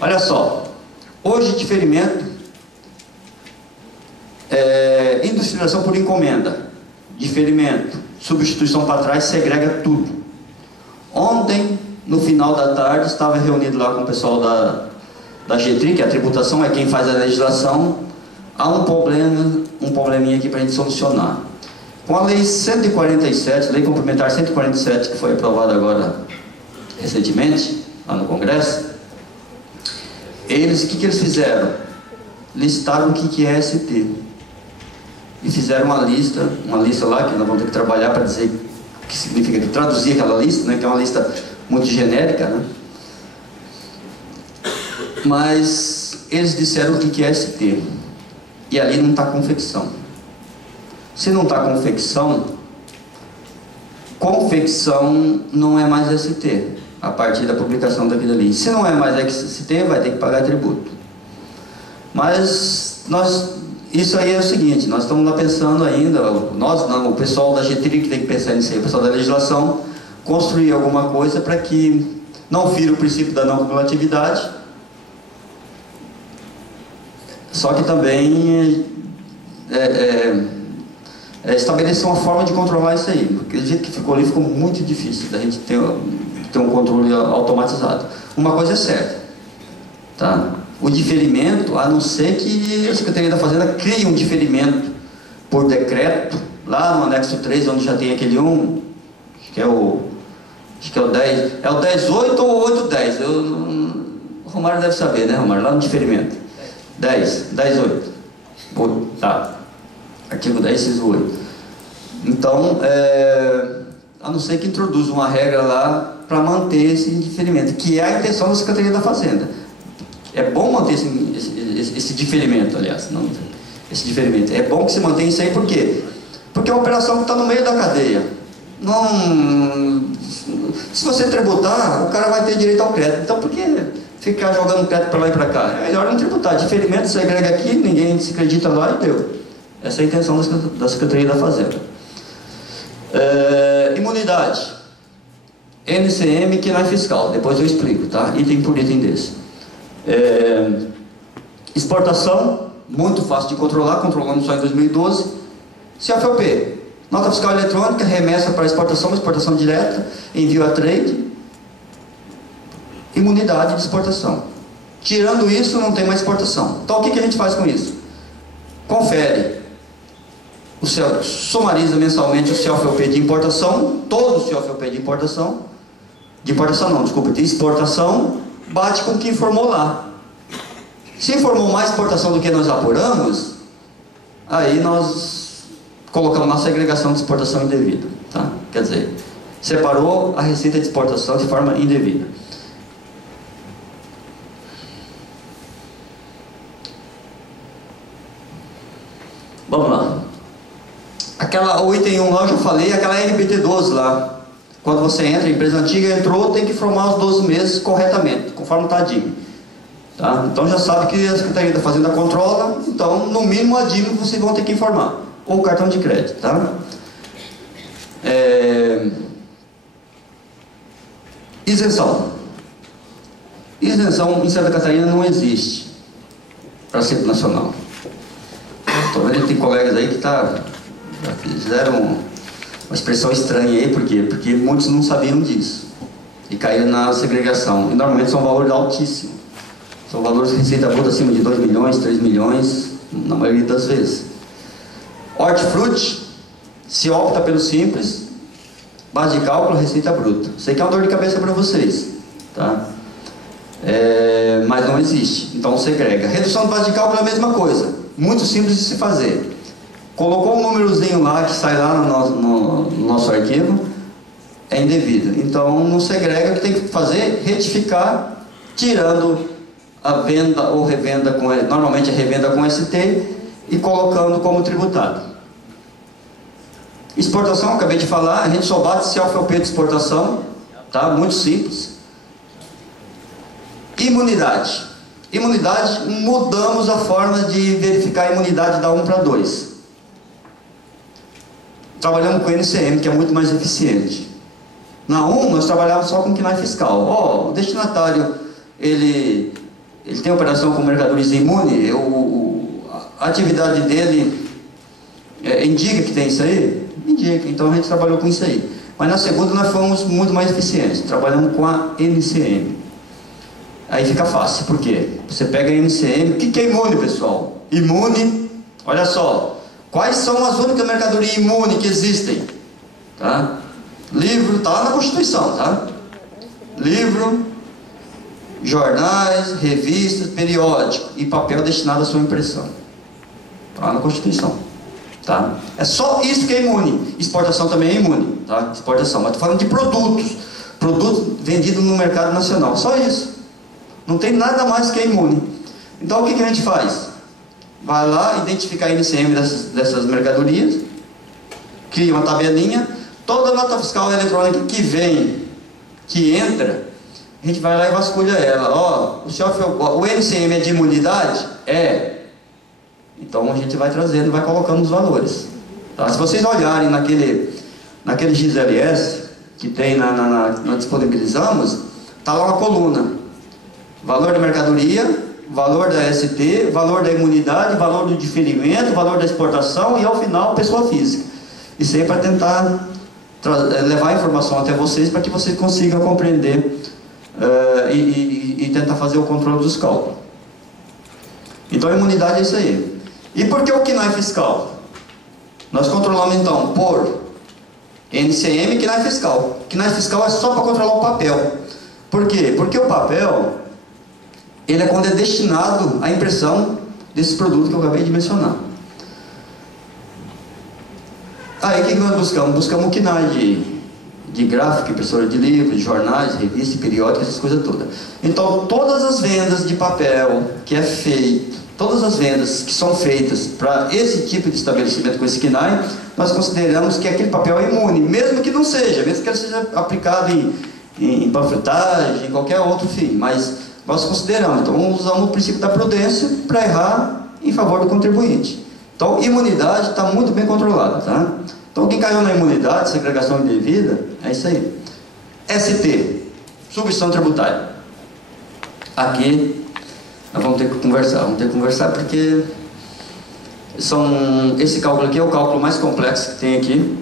Olha só. Hoje, diferimento é industrialização por encomenda. Diferimento, substituição para trás, segrega tudo. Ontem, no final da tarde, estava reunido lá com o pessoal da GTRI, que a tributação é quem faz a legislação. Há um probleminha aqui para a gente solucionar. Com a lei 147, lei complementar 147, que foi aprovada agora recentemente, lá no Congresso, o que eles fizeram? Listaram o que é ST. E fizeram uma lista lá, que nós vamos ter que trabalhar para dizer o que significa, traduzir aquela lista, né, que é uma lista muito genérica, né? Mas eles disseram o que é ST. E ali não está confecção. Se não está confecção não é mais ST, a partir da publicação daquilo ali. Se não é mais ST, vai ter que pagar tributo. Mas isso aí é o seguinte, nós estamos lá pensando ainda, nós não, o pessoal da GTRI que tem que pensar nisso aí, o pessoal da legislação, construir alguma coisa para que não fira o princípio da não cumulatividade, só que também estabelecer uma forma de controlar isso aí, porque do jeito que ficou ali ficou muito difícil da gente ter um controle automatizado. Uma coisa é certa, tá? O diferimento, a não ser que a Secretaria da Fazenda crie um diferimento por decreto, lá no anexo 3, onde já tem aquele acho que é o 10, é o 10.8 ou 8.10, o Romário deve saber, né, Romário? Lá no diferimento, 10.8, tá, artigo 10, inciso 8. Então, a não ser que introduza uma regra lá para manter esse diferimento, que é a intenção da Secretaria da Fazenda. É bom manter esse diferimento, aliás, não, esse diferimento. É bom que se mantenha isso aí, por quê? Porque é uma operação que está no meio da cadeia. Não, se você tributar, o cara vai ter direito ao crédito. Então, por que ficar jogando crédito para lá e para cá? É melhor não tributar. Diferimento se agrega aqui, ninguém se acredita lá e deu. Essa é a intenção da Secretaria da Fazenda. Imunidade. NCM, que não é fiscal. Depois eu explico, tá? Item por item desse. Exportação, muito fácil de controlar, controlamos só em 2012. CFOP, nota fiscal eletrônica, remessa para exportação direta, envio a trade, imunidade de exportação. Tirando isso, não tem mais exportação. Então, o que a gente faz com isso? Confere, sumariza mensalmente o CFOP de importação, todo o CFOP de exportação, bate com o que informou lá. Se informou mais exportação do que nós apuramos, aí nós colocamos na segregação de exportação indevida, tá? Quer dizer, separou a receita de exportação de forma indevida. Vamos lá. O item 1 lá eu já falei, aquela NBT12 lá. Quando você entra, a empresa antiga entrou, tem que informar os 12 meses corretamente, conforme está a DIM. Tá? Então já sabe que a Secretaria da Fazenda controla, então no mínimo a DIM vocês vão ter que informar. Ou o cartão de crédito. Tá? Isenção. Isenção em Santa Catarina não existe para Simples Nacional. Estou vendo que tem colegas aí que fizeram uma expressão estranha aí, por quê? Porque muitos não sabiam disso e caíram na segregação, e normalmente são valores altíssimos, são valores de receita bruta acima de 2 milhões, 3 milhões, na maioria das vezes. Hortifruti, se opta pelo simples, base de cálculo, receita bruta. Sei que é uma dor de cabeça para vocês, tá? Mas não existe, então segrega. Redução de base de cálculo é a mesma coisa, muito simples de se fazer. Colocou um númerozinho lá que sai lá no nosso arquivo, é indevido. Então não segrega, o que tem que fazer? Retificar, tirando a venda ou revenda, normalmente é revenda com ST, e colocando como tributado. Exportação, acabei de falar, a gente só bate CFOP de exportação, tá? Muito simples. Imunidade. Imunidade, mudamos a forma de verificar a imunidade da 1 para 2. Trabalhamos com o NCM, que é muito mais eficiente. Na 1, nós trabalhávamos só com o KNAI fiscal. O destinatário, ele tem operação com mercadorias imune, a atividade dele indica que tem isso aí? Indica, então a gente trabalhou com isso aí. Mas na segunda nós fomos muito mais eficientes, trabalhamos com a NCM. Aí fica fácil, por quê? Você pega a NCM, o que é imune, pessoal? Imune, olha só. Quais são as únicas mercadorias imunes que existem? Tá? Livro, está lá na Constituição, tá? Livro, jornais, revistas, periódico e papel destinado à sua impressão. Está lá na Constituição, tá? É só isso que é imune. Exportação também é imune, tá? Exportação, mas estou falando de produtos vendidos no mercado nacional, só isso. Não tem nada mais que é imune. Então o que a gente faz? Vai lá, identificar a NCM dessas mercadorias, cria uma tabelinha, toda nota fiscal eletrônica que vem, que entra, a gente vai lá e vasculha ela. Ó, o NCM é de imunidade? É. Então a gente vai trazendo, vai colocando os valores. Tá? Se vocês olharem naquele XLS que tem nós disponibilizamos, está lá uma coluna: valor da mercadoria, valor da ST, valor da imunidade, valor do diferimento, valor da exportação e ao final pessoa física. Isso aí é para tentar levar a informação até vocês, para que vocês consigam compreender e tentar fazer o controle dos cálculos. Então a imunidade é isso aí. E por que o KNAI fiscal? Nós controlamos então por NCM e KNAI fiscal. KNAI fiscal é só para controlar o papel. Por quê? Porque o papel, ele é quando é destinado à impressão desses produtos que eu acabei de mencionar. Aí o que nós buscamos? Buscamos o KNAI de gráfico, impressora de livros, de jornais, revistas, periódicos, essas coisas todas. Então todas as vendas de papel que é feito, todas as vendas que são feitas para esse tipo de estabelecimento com esse KNAI, nós consideramos que aquele papel é imune, mesmo que não seja, mesmo que ele seja aplicado em panfletagem, em qualquer outro fim, mas nós consideramos. Então usamos o princípio da prudência para errar em favor do contribuinte. Então imunidade está muito bem controlada, tá? Então quem caiu na imunidade, segregação indevida, é isso aí. ST, substituição tributária. Aqui nós vamos ter que conversar porque esse cálculo aqui é o cálculo mais complexo que tem aqui.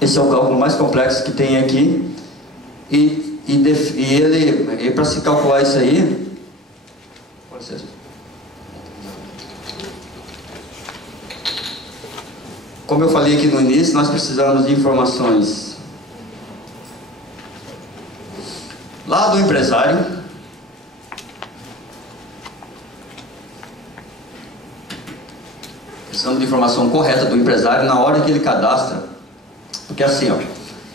Esse é o cálculo mais complexo que tem aqui. E ele para se calcular isso aí, como eu falei aqui no início, nós precisamos de informações lá do empresário, precisamos de informação correta do empresário na hora que ele cadastra, porque assim, ó, o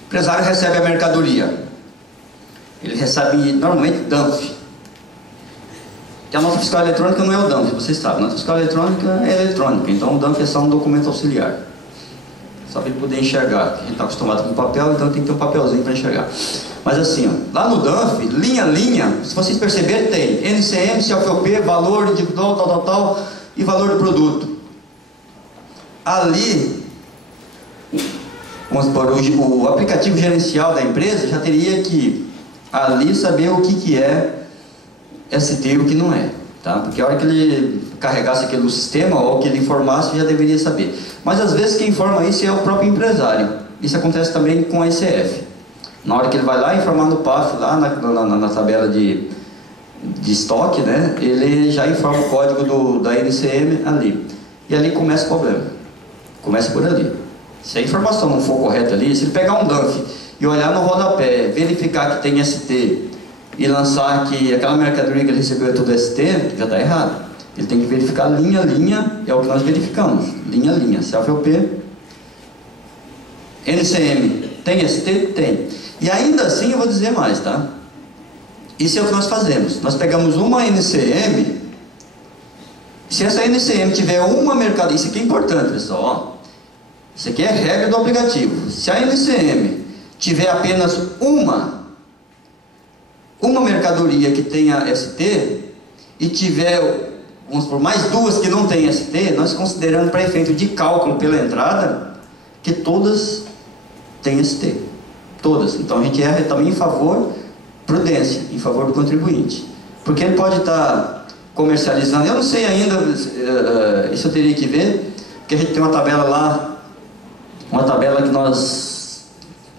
empresário recebe a mercadoria, ele recebe normalmente DANF, que a nota fiscal eletrônica não é o DANF, vocês sabem, a nota fiscal eletrônica é eletrônica, então o DANF é só um documento auxiliar, só para ele poder enxergar. A gente está acostumado com papel, então tem que ter um papelzinho para enxergar. Mas assim, ó, lá no DANF, linha a linha, se vocês perceberem, tem NCM, CFOP, valor individual, tal, e valor do produto. Ali, vamos supor, o aplicativo gerencial da empresa já teria que ali saber o que é ST e o que não é, tá? Porque a hora que ele carregasse aquilo no sistema ou que ele informasse, já deveria saber. Mas às vezes quem informa isso é o próprio empresário. Isso acontece também com a ICF. Na hora que ele vai lá informar no PAF, lá na tabela de estoque, né, ele já informa o código da NCM ali. E ali começa o problema. Começa por ali. Se a informação não for correta ali, se ele pegar um DANF e olhar no rodapé, verificar que tem ST e lançar que aquela mercadoria que ele recebeu é tudo ST, já está errado. Ele tem que verificar linha a linha, é o que nós verificamos. Linha a linha, CFOP, NCM, tem ST? Tem. E ainda assim eu vou dizer mais, tá? Isso é o que nós fazemos. Nós pegamos uma NCM, se essa NCM tiver uma mercadoria, isso aqui é importante, pessoal, ó. Isso aqui é regra do aplicativo. Se a NCM tiver apenas uma mercadoria que tenha ST e tiver, vamos por mais duas que não tem ST, nós consideramos para efeito de cálculo pela entrada que todas têm ST. Todas. Então a gente erra também em favor, prudência, em favor do contribuinte. Porque ele pode estar comercializando, eu não sei ainda, isso eu teria que ver, porque a gente tem uma tabela lá, uma tabela que nós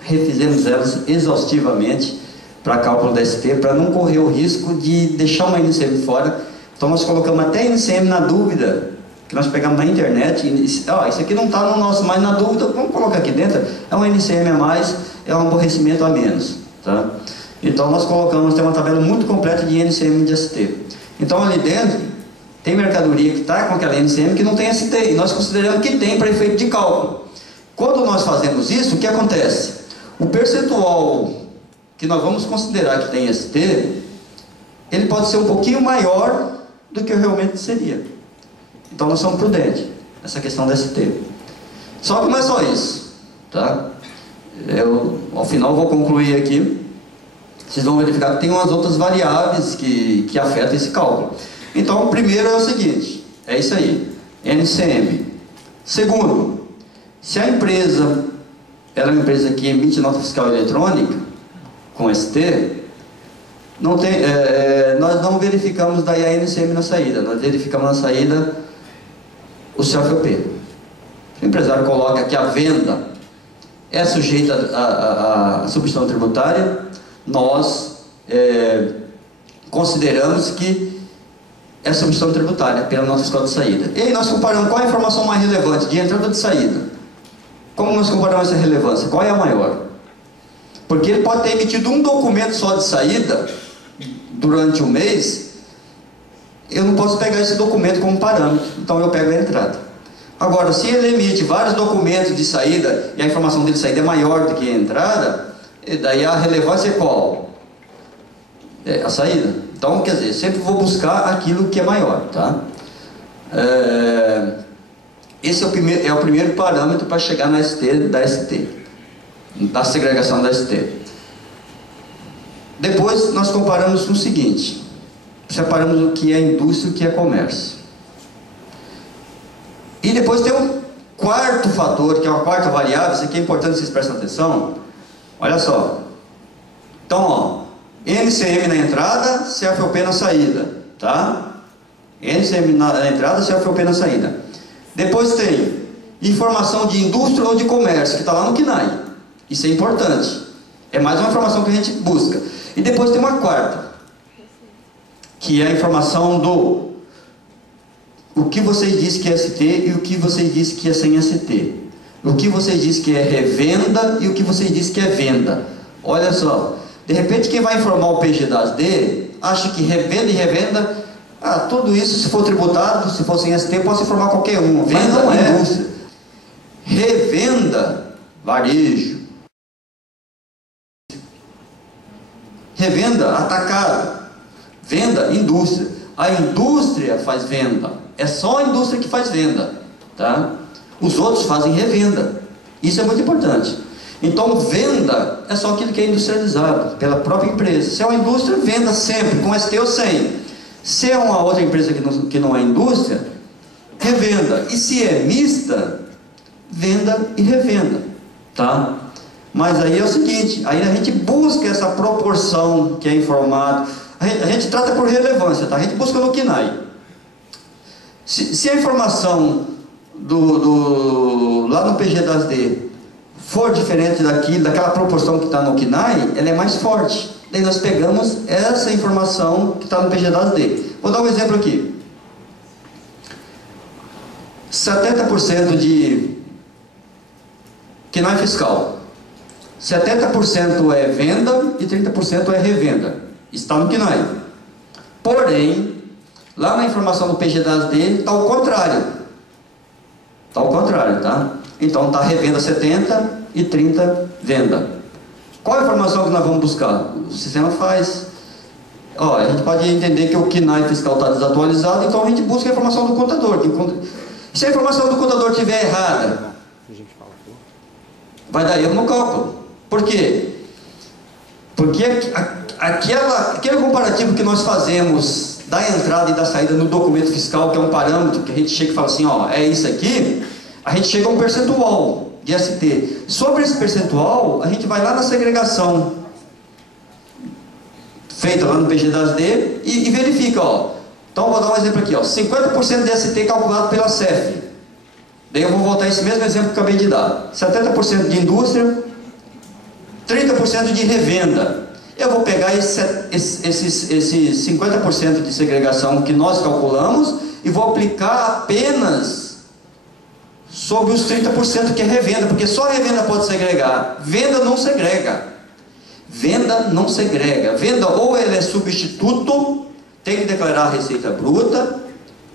refizemos elas exaustivamente para cálculo da ST, para não correr o risco de deixar uma NCM fora. Então nós colocamos até a NCM na dúvida, que nós pegamos na internet, isso aqui não está no nosso, mas na dúvida, vamos colocar aqui dentro, é uma NCM a mais, é um aborrecimento a menos, tá? Então nós colocamos, tem uma tabela muito completa de NCM de ST. Então ali dentro, tem mercadoria que está com aquela NCM que não tem ST, e nós consideramos que tem para efeito de cálculo. Quando nós fazemos isso, o que acontece? O percentual que nós vamos considerar que tem ST, ele pode ser um pouquinho maior do que realmente seria. Então nós somos prudentes nessa questão da ST. Só que não é só isso, tá? Ao final vou concluir aqui. Vocês vão verificar que tem umas outras variáveis que afetam esse cálculo. Então, o primeiro é o seguinte, é isso aí, NCM. Segundo, se a empresa, ela é uma empresa que emite nota fiscal eletrônica, com ST, não tem, nós não verificamos daí a NCM na saída, nós verificamos na saída o CFOP. O empresário coloca que a venda é sujeita à substituição tributária, nós consideramos que é substituição tributária pela nota fiscal de saída. E aí nós comparamos qual é a informação mais relevante, de entrada ou de saída. Como nós comparamos essa relevância? Qual é a maior? Porque ele pode ter emitido um documento só de saída durante um mês, eu não posso pegar esse documento como parâmetro, então eu pego a entrada. Agora, se ele emite vários documentos de saída e a informação dele de saída é maior do que a entrada, daí a relevância é qual? É a saída. Então, quer dizer, sempre vou buscar aquilo que é maior, tá? Esse é o primeiro parâmetro para chegar na ST da ST, da segregação da ST. Depois nós comparamos no seguinte, separamos o que é indústria e o que é comércio. E depois tem um quarto fator, que é uma quarta variável, isso aqui é importante vocês prestem atenção. Olha só. Então, ó, NCM na entrada, CFOP na saída, tá? NCM na entrada, CFOP na saída. Depois tem informação de indústria ou de comércio, que está lá no CNAE. Isso é importante. É mais uma informação que a gente busca. E depois tem uma quarta, que é a informação do o que vocês dizem que é ST e o que vocês dizem que é sem ST. O que vocês dizem que é revenda e o que vocês dizem que é venda. Olha só, de repente quem vai informar o PG das D acha que revenda e revenda, tudo isso se for tributado, se for sem ST, eu posso informar qualquer um. Venda não é indústria. Revenda, varejo. Revenda, atacado. Venda, indústria. A indústria faz venda. É só a indústria que faz venda, tá? Os outros fazem revenda. Isso é muito importante. Então, venda é só aquilo que é industrializado pela própria empresa. Se é uma indústria, venda sempre, com ST ou sem. Se é uma outra empresa que não é indústria, revenda. E se é mista, venda e revenda, tá? Mas aí é o seguinte, aí a gente busca essa proporção que é informado. A gente trata por relevância, tá? A gente busca no CNAE. Se a informação lá no PG das D for diferente daquela proporção que está no CNAE, ela é mais forte. Daí nós pegamos essa informação que está no PG das D. Vou dar um exemplo aqui. 70% de CNAE fiscal. 70% é venda e 30% é revenda. Está no CNAE. Porém, lá na informação do PG das D está o contrário. Está o contrário, tá? Então está revenda 70 e 30 venda. Qual a informação que nós vamos buscar? O sistema faz. Ó, a gente pode entender que o CNAE fiscal está desatualizado, então a gente busca a informação do contador. Se a informação do contador estiver errada, vai dar erro no cálculo. Por quê? Porque aquele comparativo que nós fazemos da entrada e da saída no documento fiscal, que é um parâmetro que a gente chega e fala assim, ó, é isso aqui, a gente chega a um percentual de ST. Sobre esse percentual, a gente vai lá na segregação feita lá no PG das D e verifica, ó. Então, vou dar um exemplo aqui, ó, 50% de ST calculado pela CEF. Daí eu vou voltar a esse mesmo exemplo que eu acabei de dar. 70% de indústria, 30% de revenda. Eu vou pegar esses 50% de segregação que nós calculamos e vou aplicar apenas sobre os 30% que é revenda, porque só a revenda pode segregar. Venda não segrega. Venda não segrega. Venda ou ele é substituto, tem que declarar a receita bruta,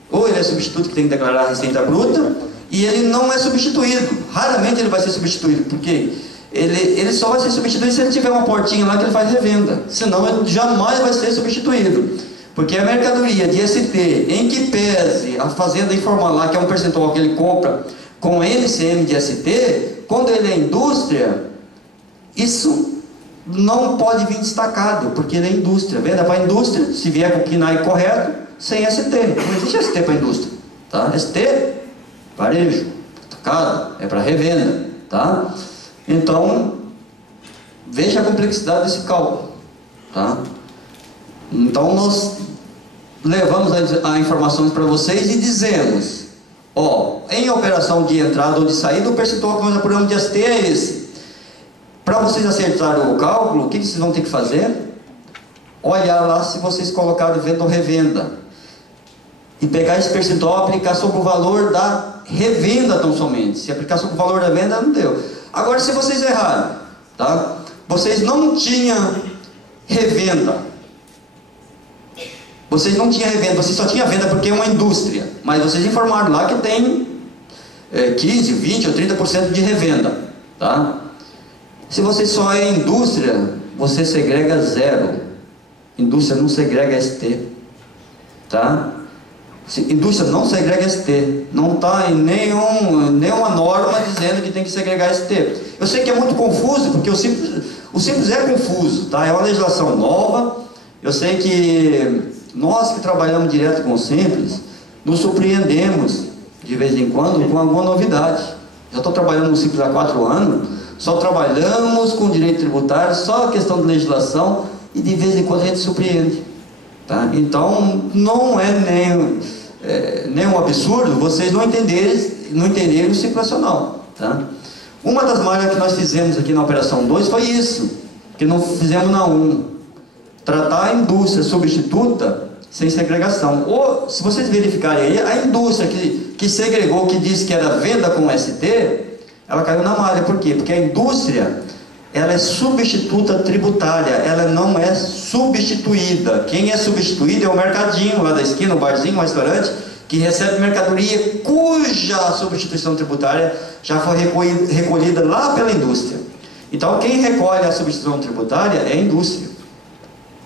ou ele é substituto que tem que declarar a receita bruta, e ele não é substituído. Raramente ele vai ser substituído, porque ele só vai ser substituído se ele tiver uma portinha lá que ele faz revenda. Senão ele jamais vai ser substituído. Porque a mercadoria de ST, em que pese a fazenda informar lá que é um percentual que ele compra com MCM de ST, quando ele é indústria, isso não pode vir destacado, porque ele é indústria. Venda para a indústria, se vier com o KNAI correto, sem ST. Não existe ST para a indústria. Tá? ST, varejo, atacado, é para revenda. Tá? Então, veja a complexidade desse cálculo. Tá? Então, nós levamos as informações para vocês e dizemos, ó, em operação de entrada ou de saída, o percentual que nós apuramos de ST é esse. Para vocês acertarem o cálculo, o que vocês vão ter que fazer? Olhar lá se vocês colocaram venda ou revenda. E pegar esse percentual e aplicar sobre o valor da revenda tão somente. Se aplicar sobre o valor da venda, não deu. Agora, se vocês erraram, tá? Vocês não tinham revenda. Vocês não tinham revenda, vocês só tinham venda porque é uma indústria. Mas vocês informaram lá que tem 15, 20 ou 30% de revenda. Tá? Se você só é indústria, você segrega zero. Indústria não segrega ST. Tá? Indústria não segrega ST. Não está em nenhuma norma dizendo que tem que segregar ST. Eu sei que é muito confuso, porque o simples é confuso. Tá? É uma legislação nova. Eu sei que nós que trabalhamos direto com o Simples, nos surpreendemos de vez em quando com alguma novidade. Já estou trabalhando no Simples há 4 anos, só trabalhamos com direito tributário, só questão de legislação, e de vez em quando a gente surpreende. Tá? Então, não é nem um absurdo vocês não entenderem o Simples Nacional. Tá? Uma das malhas que nós fizemos aqui na Operação 2 foi isso, que não fizemos na 1. Tratar a indústria substituta sem segregação. Ou, se vocês verificarem aí, a indústria que segregou, que disse que era venda com ST, ela caiu na malha. Por quê? Porque a indústria, ela é substituta tributária, ela não é substituída. Quem é substituído é o mercadinho lá da esquina, o barzinho, o restaurante, que recebe mercadoria cuja substituição tributária já foi recolhida lá pela indústria. Então, quem recolhe a substituição tributária é a indústria.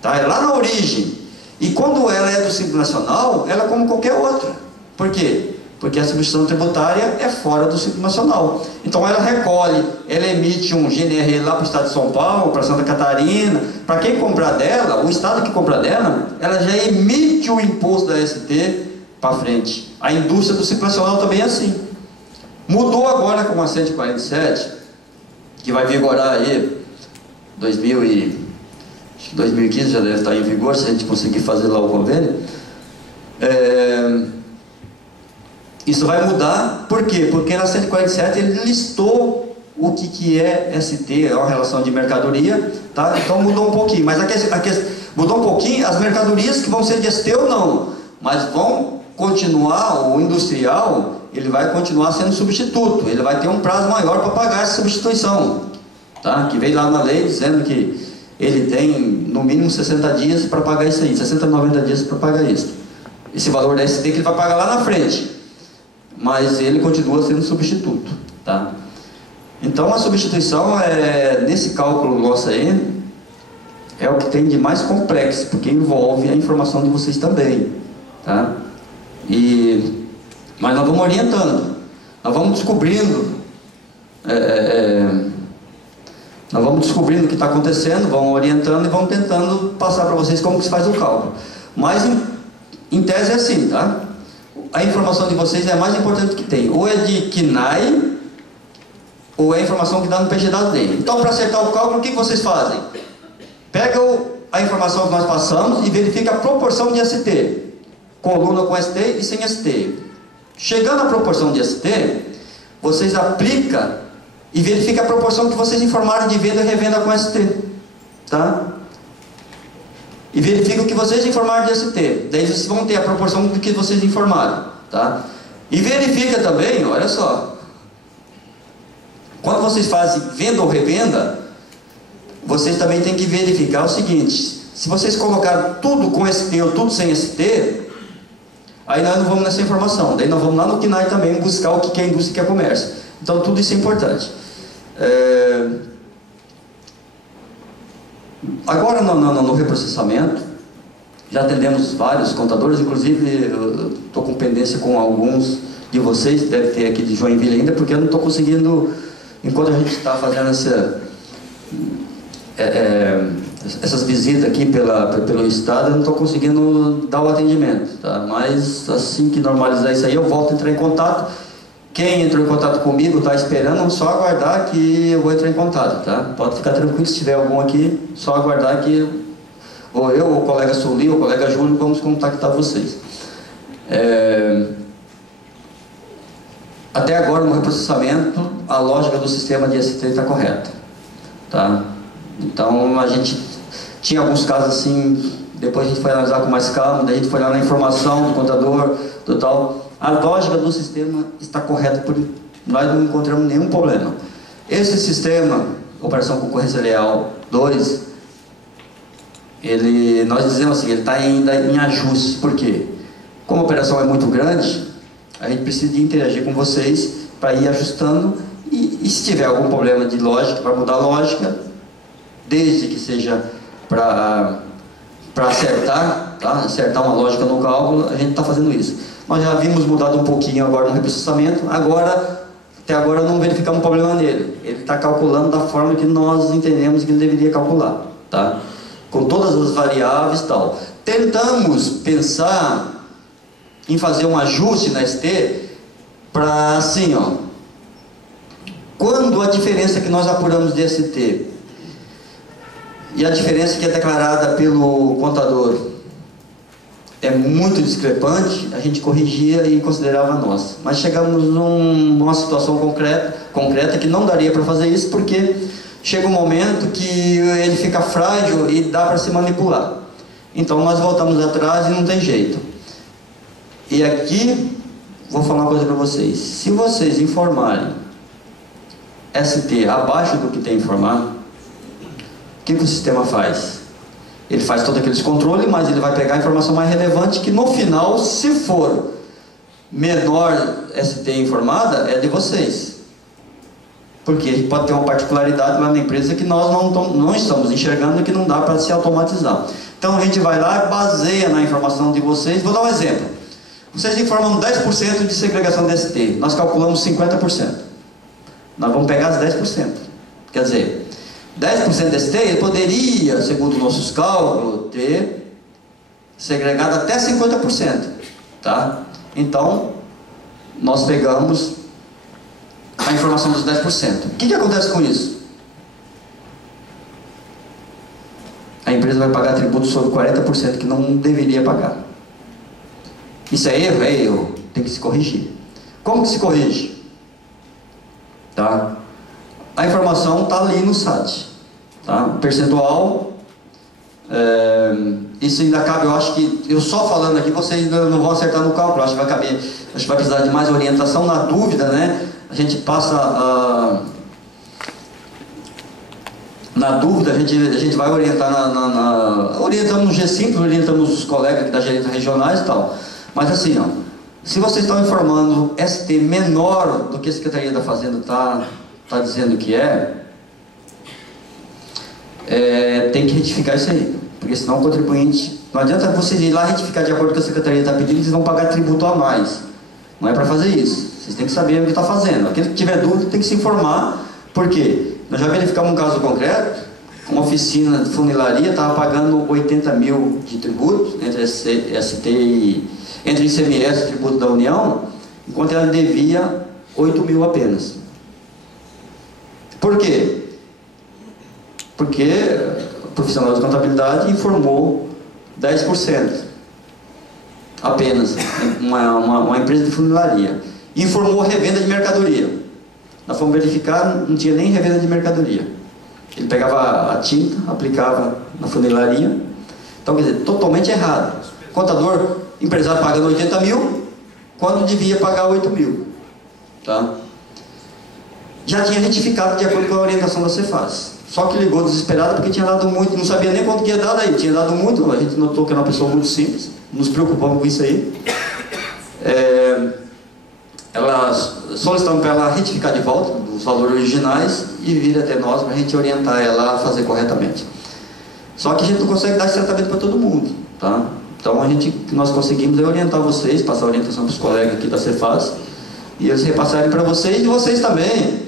Tá? É lá na origem. E quando ela é do Simples Nacional, ela é como qualquer outra. Por quê? Porque a substituição tributária é fora do Simples Nacional. Então ela recolhe, ela emite um GNR lá para o estado de São Paulo, para Santa Catarina. Para quem comprar dela, o estado que comprar dela, ela já emite o imposto da ST para frente. A indústria do Simples Nacional também é assim. Mudou agora com a 147, que vai vigorar aí 2015 já deve estar em vigor, se a gente conseguir fazer lá o convênio. Isso vai mudar, por quê? Porque na 147 ele listou o que é ST, é uma relação de mercadoria, tá? Então mudou um pouquinho, mas mudou um pouquinho as mercadorias que vão ser de ST ou não, mas vão continuar, o industrial, ele vai continuar sendo substituto, ele vai ter um prazo maior para pagar essa substituição, tá? Que veio lá na lei dizendo que ele tem no mínimo 60 dias para pagar isso aí, 60 a 90 dias para pagar isso. Esse valor da ST que ele vai pagar lá na frente, mas ele continua sendo substituto. Tá? Então a substituição, nesse cálculo nosso aí, é o que tem de mais complexo, porque envolve a informação de vocês também. Tá? Mas nós vamos orientando, nós vamos descobrindo. Nós vamos descobrindo o que está acontecendo, vamos orientando e vamos tentando passar para vocês como que se faz o cálculo. Mas, em tese, é assim, tá? A informação de vocês é a mais importante que tem. Ou é de KNAI, ou é a informação que dá no PGDAS dele. Então, para acertar o cálculo, o que vocês fazem? Pega a informação que nós passamos e verifica a proporção de ST. Coluna com ST e sem ST. Chegando à proporção de ST, vocês aplicam e verifica a proporção que vocês informaram de venda e revenda com ST. Tá? E verifica o que vocês informaram de ST. Daí vocês vão ter a proporção do que vocês informaram. Tá? E verifica também, olha só. Quando vocês fazem venda ou revenda, vocês também têm que verificar o seguinte. Se vocês colocaram tudo com ST ou tudo sem ST, aí nós não vamos nessa informação. Daí nós vamos lá no KNAI também buscar o que é indústria e o que é comércio. Então tudo isso é importante. Agora no reprocessamento, já atendemos vários contadores, inclusive eu estou com pendência com alguns de vocês, deve ter aqui de Joinville ainda, porque eu não estou conseguindo, enquanto a gente está fazendo essas visitas aqui pelo estado, eu não estou conseguindo dar o atendimento, tá? Mas assim que normalizar isso aí, eu volto a entrar em contato. Quem entrou em contato comigo está esperando, só aguardar que eu vou entrar em contato, tá? Pode ficar tranquilo, se tiver algum aqui, só aguardar que ou eu, ou o colega Suli, ou o colega Júlio, vamos contactar vocês. Até agora, no reprocessamento, a lógica do sistema de ST está correta, tá? Então, a gente tinha alguns casos assim, depois a gente foi analisar com mais calma, daí a gente foi lá na informação do contador, do tal. A lógica do sistema está correta, nós não encontramos nenhum problema. Esse sistema, Operação Concorrência Leal 2, nós dizemos assim, ele está ainda em ajuste. Por quê? Como a operação é muito grande, a gente precisa de interagir com vocês para ir ajustando, e se tiver algum problema de lógica, para mudar a lógica, desde que seja para acertar, tá? Acertar uma lógica no cálculo, a gente está fazendo isso. Nós já havíamos mudado um pouquinho agora no reprocessamento, até agora não verificamos um problema nele. Ele está calculando da forma que nós entendemos que ele deveria calcular, tá? Com todas as variáveis e tal. Tentamos pensar em fazer um ajuste na ST para assim, ó, quando a diferença que nós apuramos de ST e a diferença que é declarada pelo contador é muito discrepante, a gente corrigia e considerava nossa. Mas chegamos numa situação concreta que não daria para fazer isso, porque chega um momento que ele fica frágil e dá para se manipular. Então nós voltamos atrás e não tem jeito. E aqui, vou falar uma coisa para vocês. Se vocês informarem ST abaixo do que tem informado, o que o sistema faz? Ele faz todos aqueles controles, mas ele vai pegar a informação mais relevante, que no final, se for menor ST informada, é de vocês. Porque pode ter uma particularidade lá na empresa que nós não estamos enxergando, que não dá para se automatizar. Então a gente vai lá e baseia na informação de vocês. Vou dar um exemplo. Vocês informam 10% de segregação de ST, nós calculamos 50%. Nós vamos pegar as 10%. Quer dizer, 10% de ST, ele poderia, segundo nossos cálculos, ter segregado até 50%, tá? Então, nós pegamos a informação dos 10%. O que acontece com isso? A empresa vai pagar tributo sobre 40% que não deveria pagar. Isso é erro? É erro. Tem que se corrigir. Como que se corrige? Tá? A informação está ali no SAT, tá? O percentual, isso ainda cabe, eu acho que, eu só falando aqui, vocês não vão acertar no cálculo, acho que vai precisar de mais orientação. Na dúvida, né, a gente passa na dúvida, a gente vai orientar orientamos no G5, orientamos os colegas aqui das gerências regionais e tal, mas assim, ó, se vocês estão informando ST menor do que a Secretaria da Fazenda está dizendo que tem que retificar isso aí, porque senão o contribuinte, não adianta vocês ir lá retificar de acordo com o que a Secretaria está pedindo, eles vão pagar tributo a mais. Não é para fazer isso, vocês têm que saber o que está fazendo. Aquele que tiver dúvida tem que se informar. Por quê? Nós já verificamos um caso concreto, uma oficina de funilaria estava pagando 80 mil de tributo, entre ST e entre ICMS e tributo da União, enquanto ela devia 8 mil apenas. Por quê? Porque o profissional de contabilidade informou 10% apenas, uma empresa de funilaria. Informou revenda de mercadoria. Nós fomos verificar, não tinha nem revenda de mercadoria. Ele pegava a tinta, aplicava na funilaria. Então, quer dizer, totalmente errado. Contador, empresário pagando 80 mil, quando devia pagar 8 mil. Tá? Já tinha retificado de acordo com a orientação da Cefaz. Só que ligou desesperado porque tinha dado muito, não sabia nem quanto que ia dar daí, tinha dado muito, a gente notou que era uma pessoa muito simples, nos preocupamos com isso aí. Solicitamos para ela retificar de volta os valores originais e vir até nós para a gente orientar ela a fazer corretamente. Só que a gente não consegue dar esse tratamento para todo mundo, tá? Então o que nós conseguimos é orientar vocês, passar orientação para os colegas aqui da Cefaz, e eles repassarem para vocês, e vocês também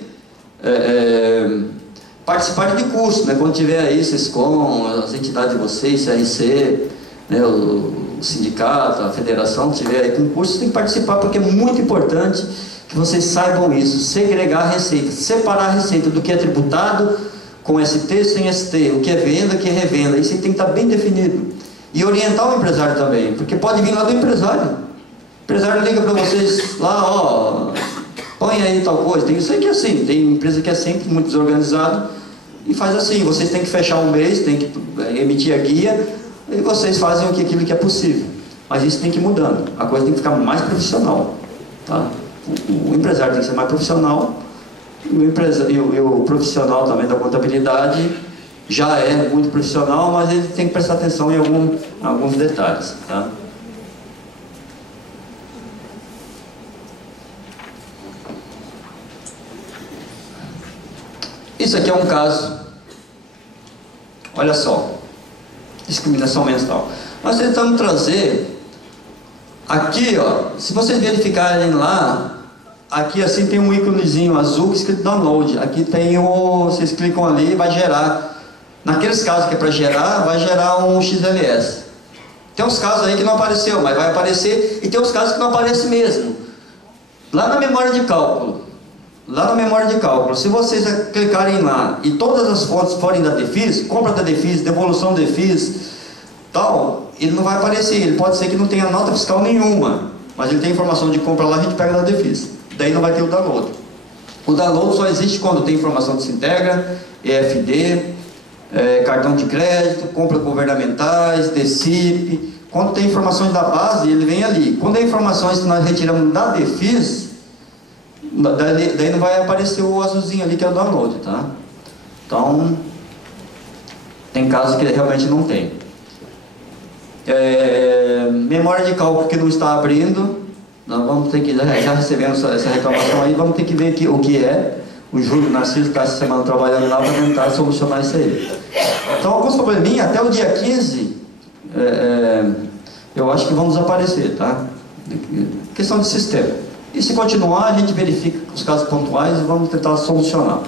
participarem de curso, né? Quando tiver aí SESCOM, as entidades de vocês, CRC, né? o sindicato, a federação, que tiver aí com curso, tem que participar, porque é muito importante que vocês saibam isso, segregar a receita, separar a receita do que é tributado com ST sem ST, o que é venda, o que é revenda, isso tem que estar bem definido. E orientar o empresário também, porque pode vir lá do empresário. O empresário liga para vocês lá, ó, põe aí tal coisa. Tem isso aí que é assim, tem empresa que é sempre muito desorganizado e faz assim, vocês têm que fechar um mês, tem que emitir a guia, e vocês fazem aquilo que é possível. Mas isso tem que ir mudando, a coisa tem que ficar mais profissional, tá? O empresário tem que ser mais profissional, e o profissional também da contabilidade já é muito profissional, mas ele tem que prestar atenção em alguns detalhes, tá? Isso aqui é um caso, olha só, discriminação mensal. Nós tentamos trazer, aqui ó, se vocês verificarem lá, aqui assim tem um íconezinho azul escrito download, aqui tem vocês clicam ali e vai gerar. Naqueles casos que é para gerar, vai gerar um XLS. Tem uns casos aí que não apareceu, mas vai aparecer, e tem uns casos que não aparece mesmo. Lá na memória de cálculo, se vocês clicarem lá, e todas as fontes forem da DEFIS, compra da DEFIS, devolução da DEFIS, tal, ele não vai aparecer, ele pode ser que não tenha nota fiscal nenhuma, mas ele tem informação de compra lá, a gente pega da DEFIS. Daí não vai ter o download. O download só existe quando tem informação de Sintegra, EFD, cartão de crédito, compras governamentais, DECIP. Quando tem informações da base, ele vem ali. Quando é informações que nós retiramos da DEFIS, daí não vai aparecer o azulzinho ali que é o download, tá? Então, tem casos que realmente não tem. Memória de cálculo que não está abrindo, nós vamos ter que, já recebemos essa reclamação aí, vamos ter que ver aqui o que é. O Júlio Narciso está essa semana trabalhando lá para tentar solucionar isso aí. Então, alguns probleminhas, até o dia 15, eu acho que vão desaparecer, tá? Questão de sistema. E se continuar, a gente verifica os casos pontuais e vamos tentar solucionar.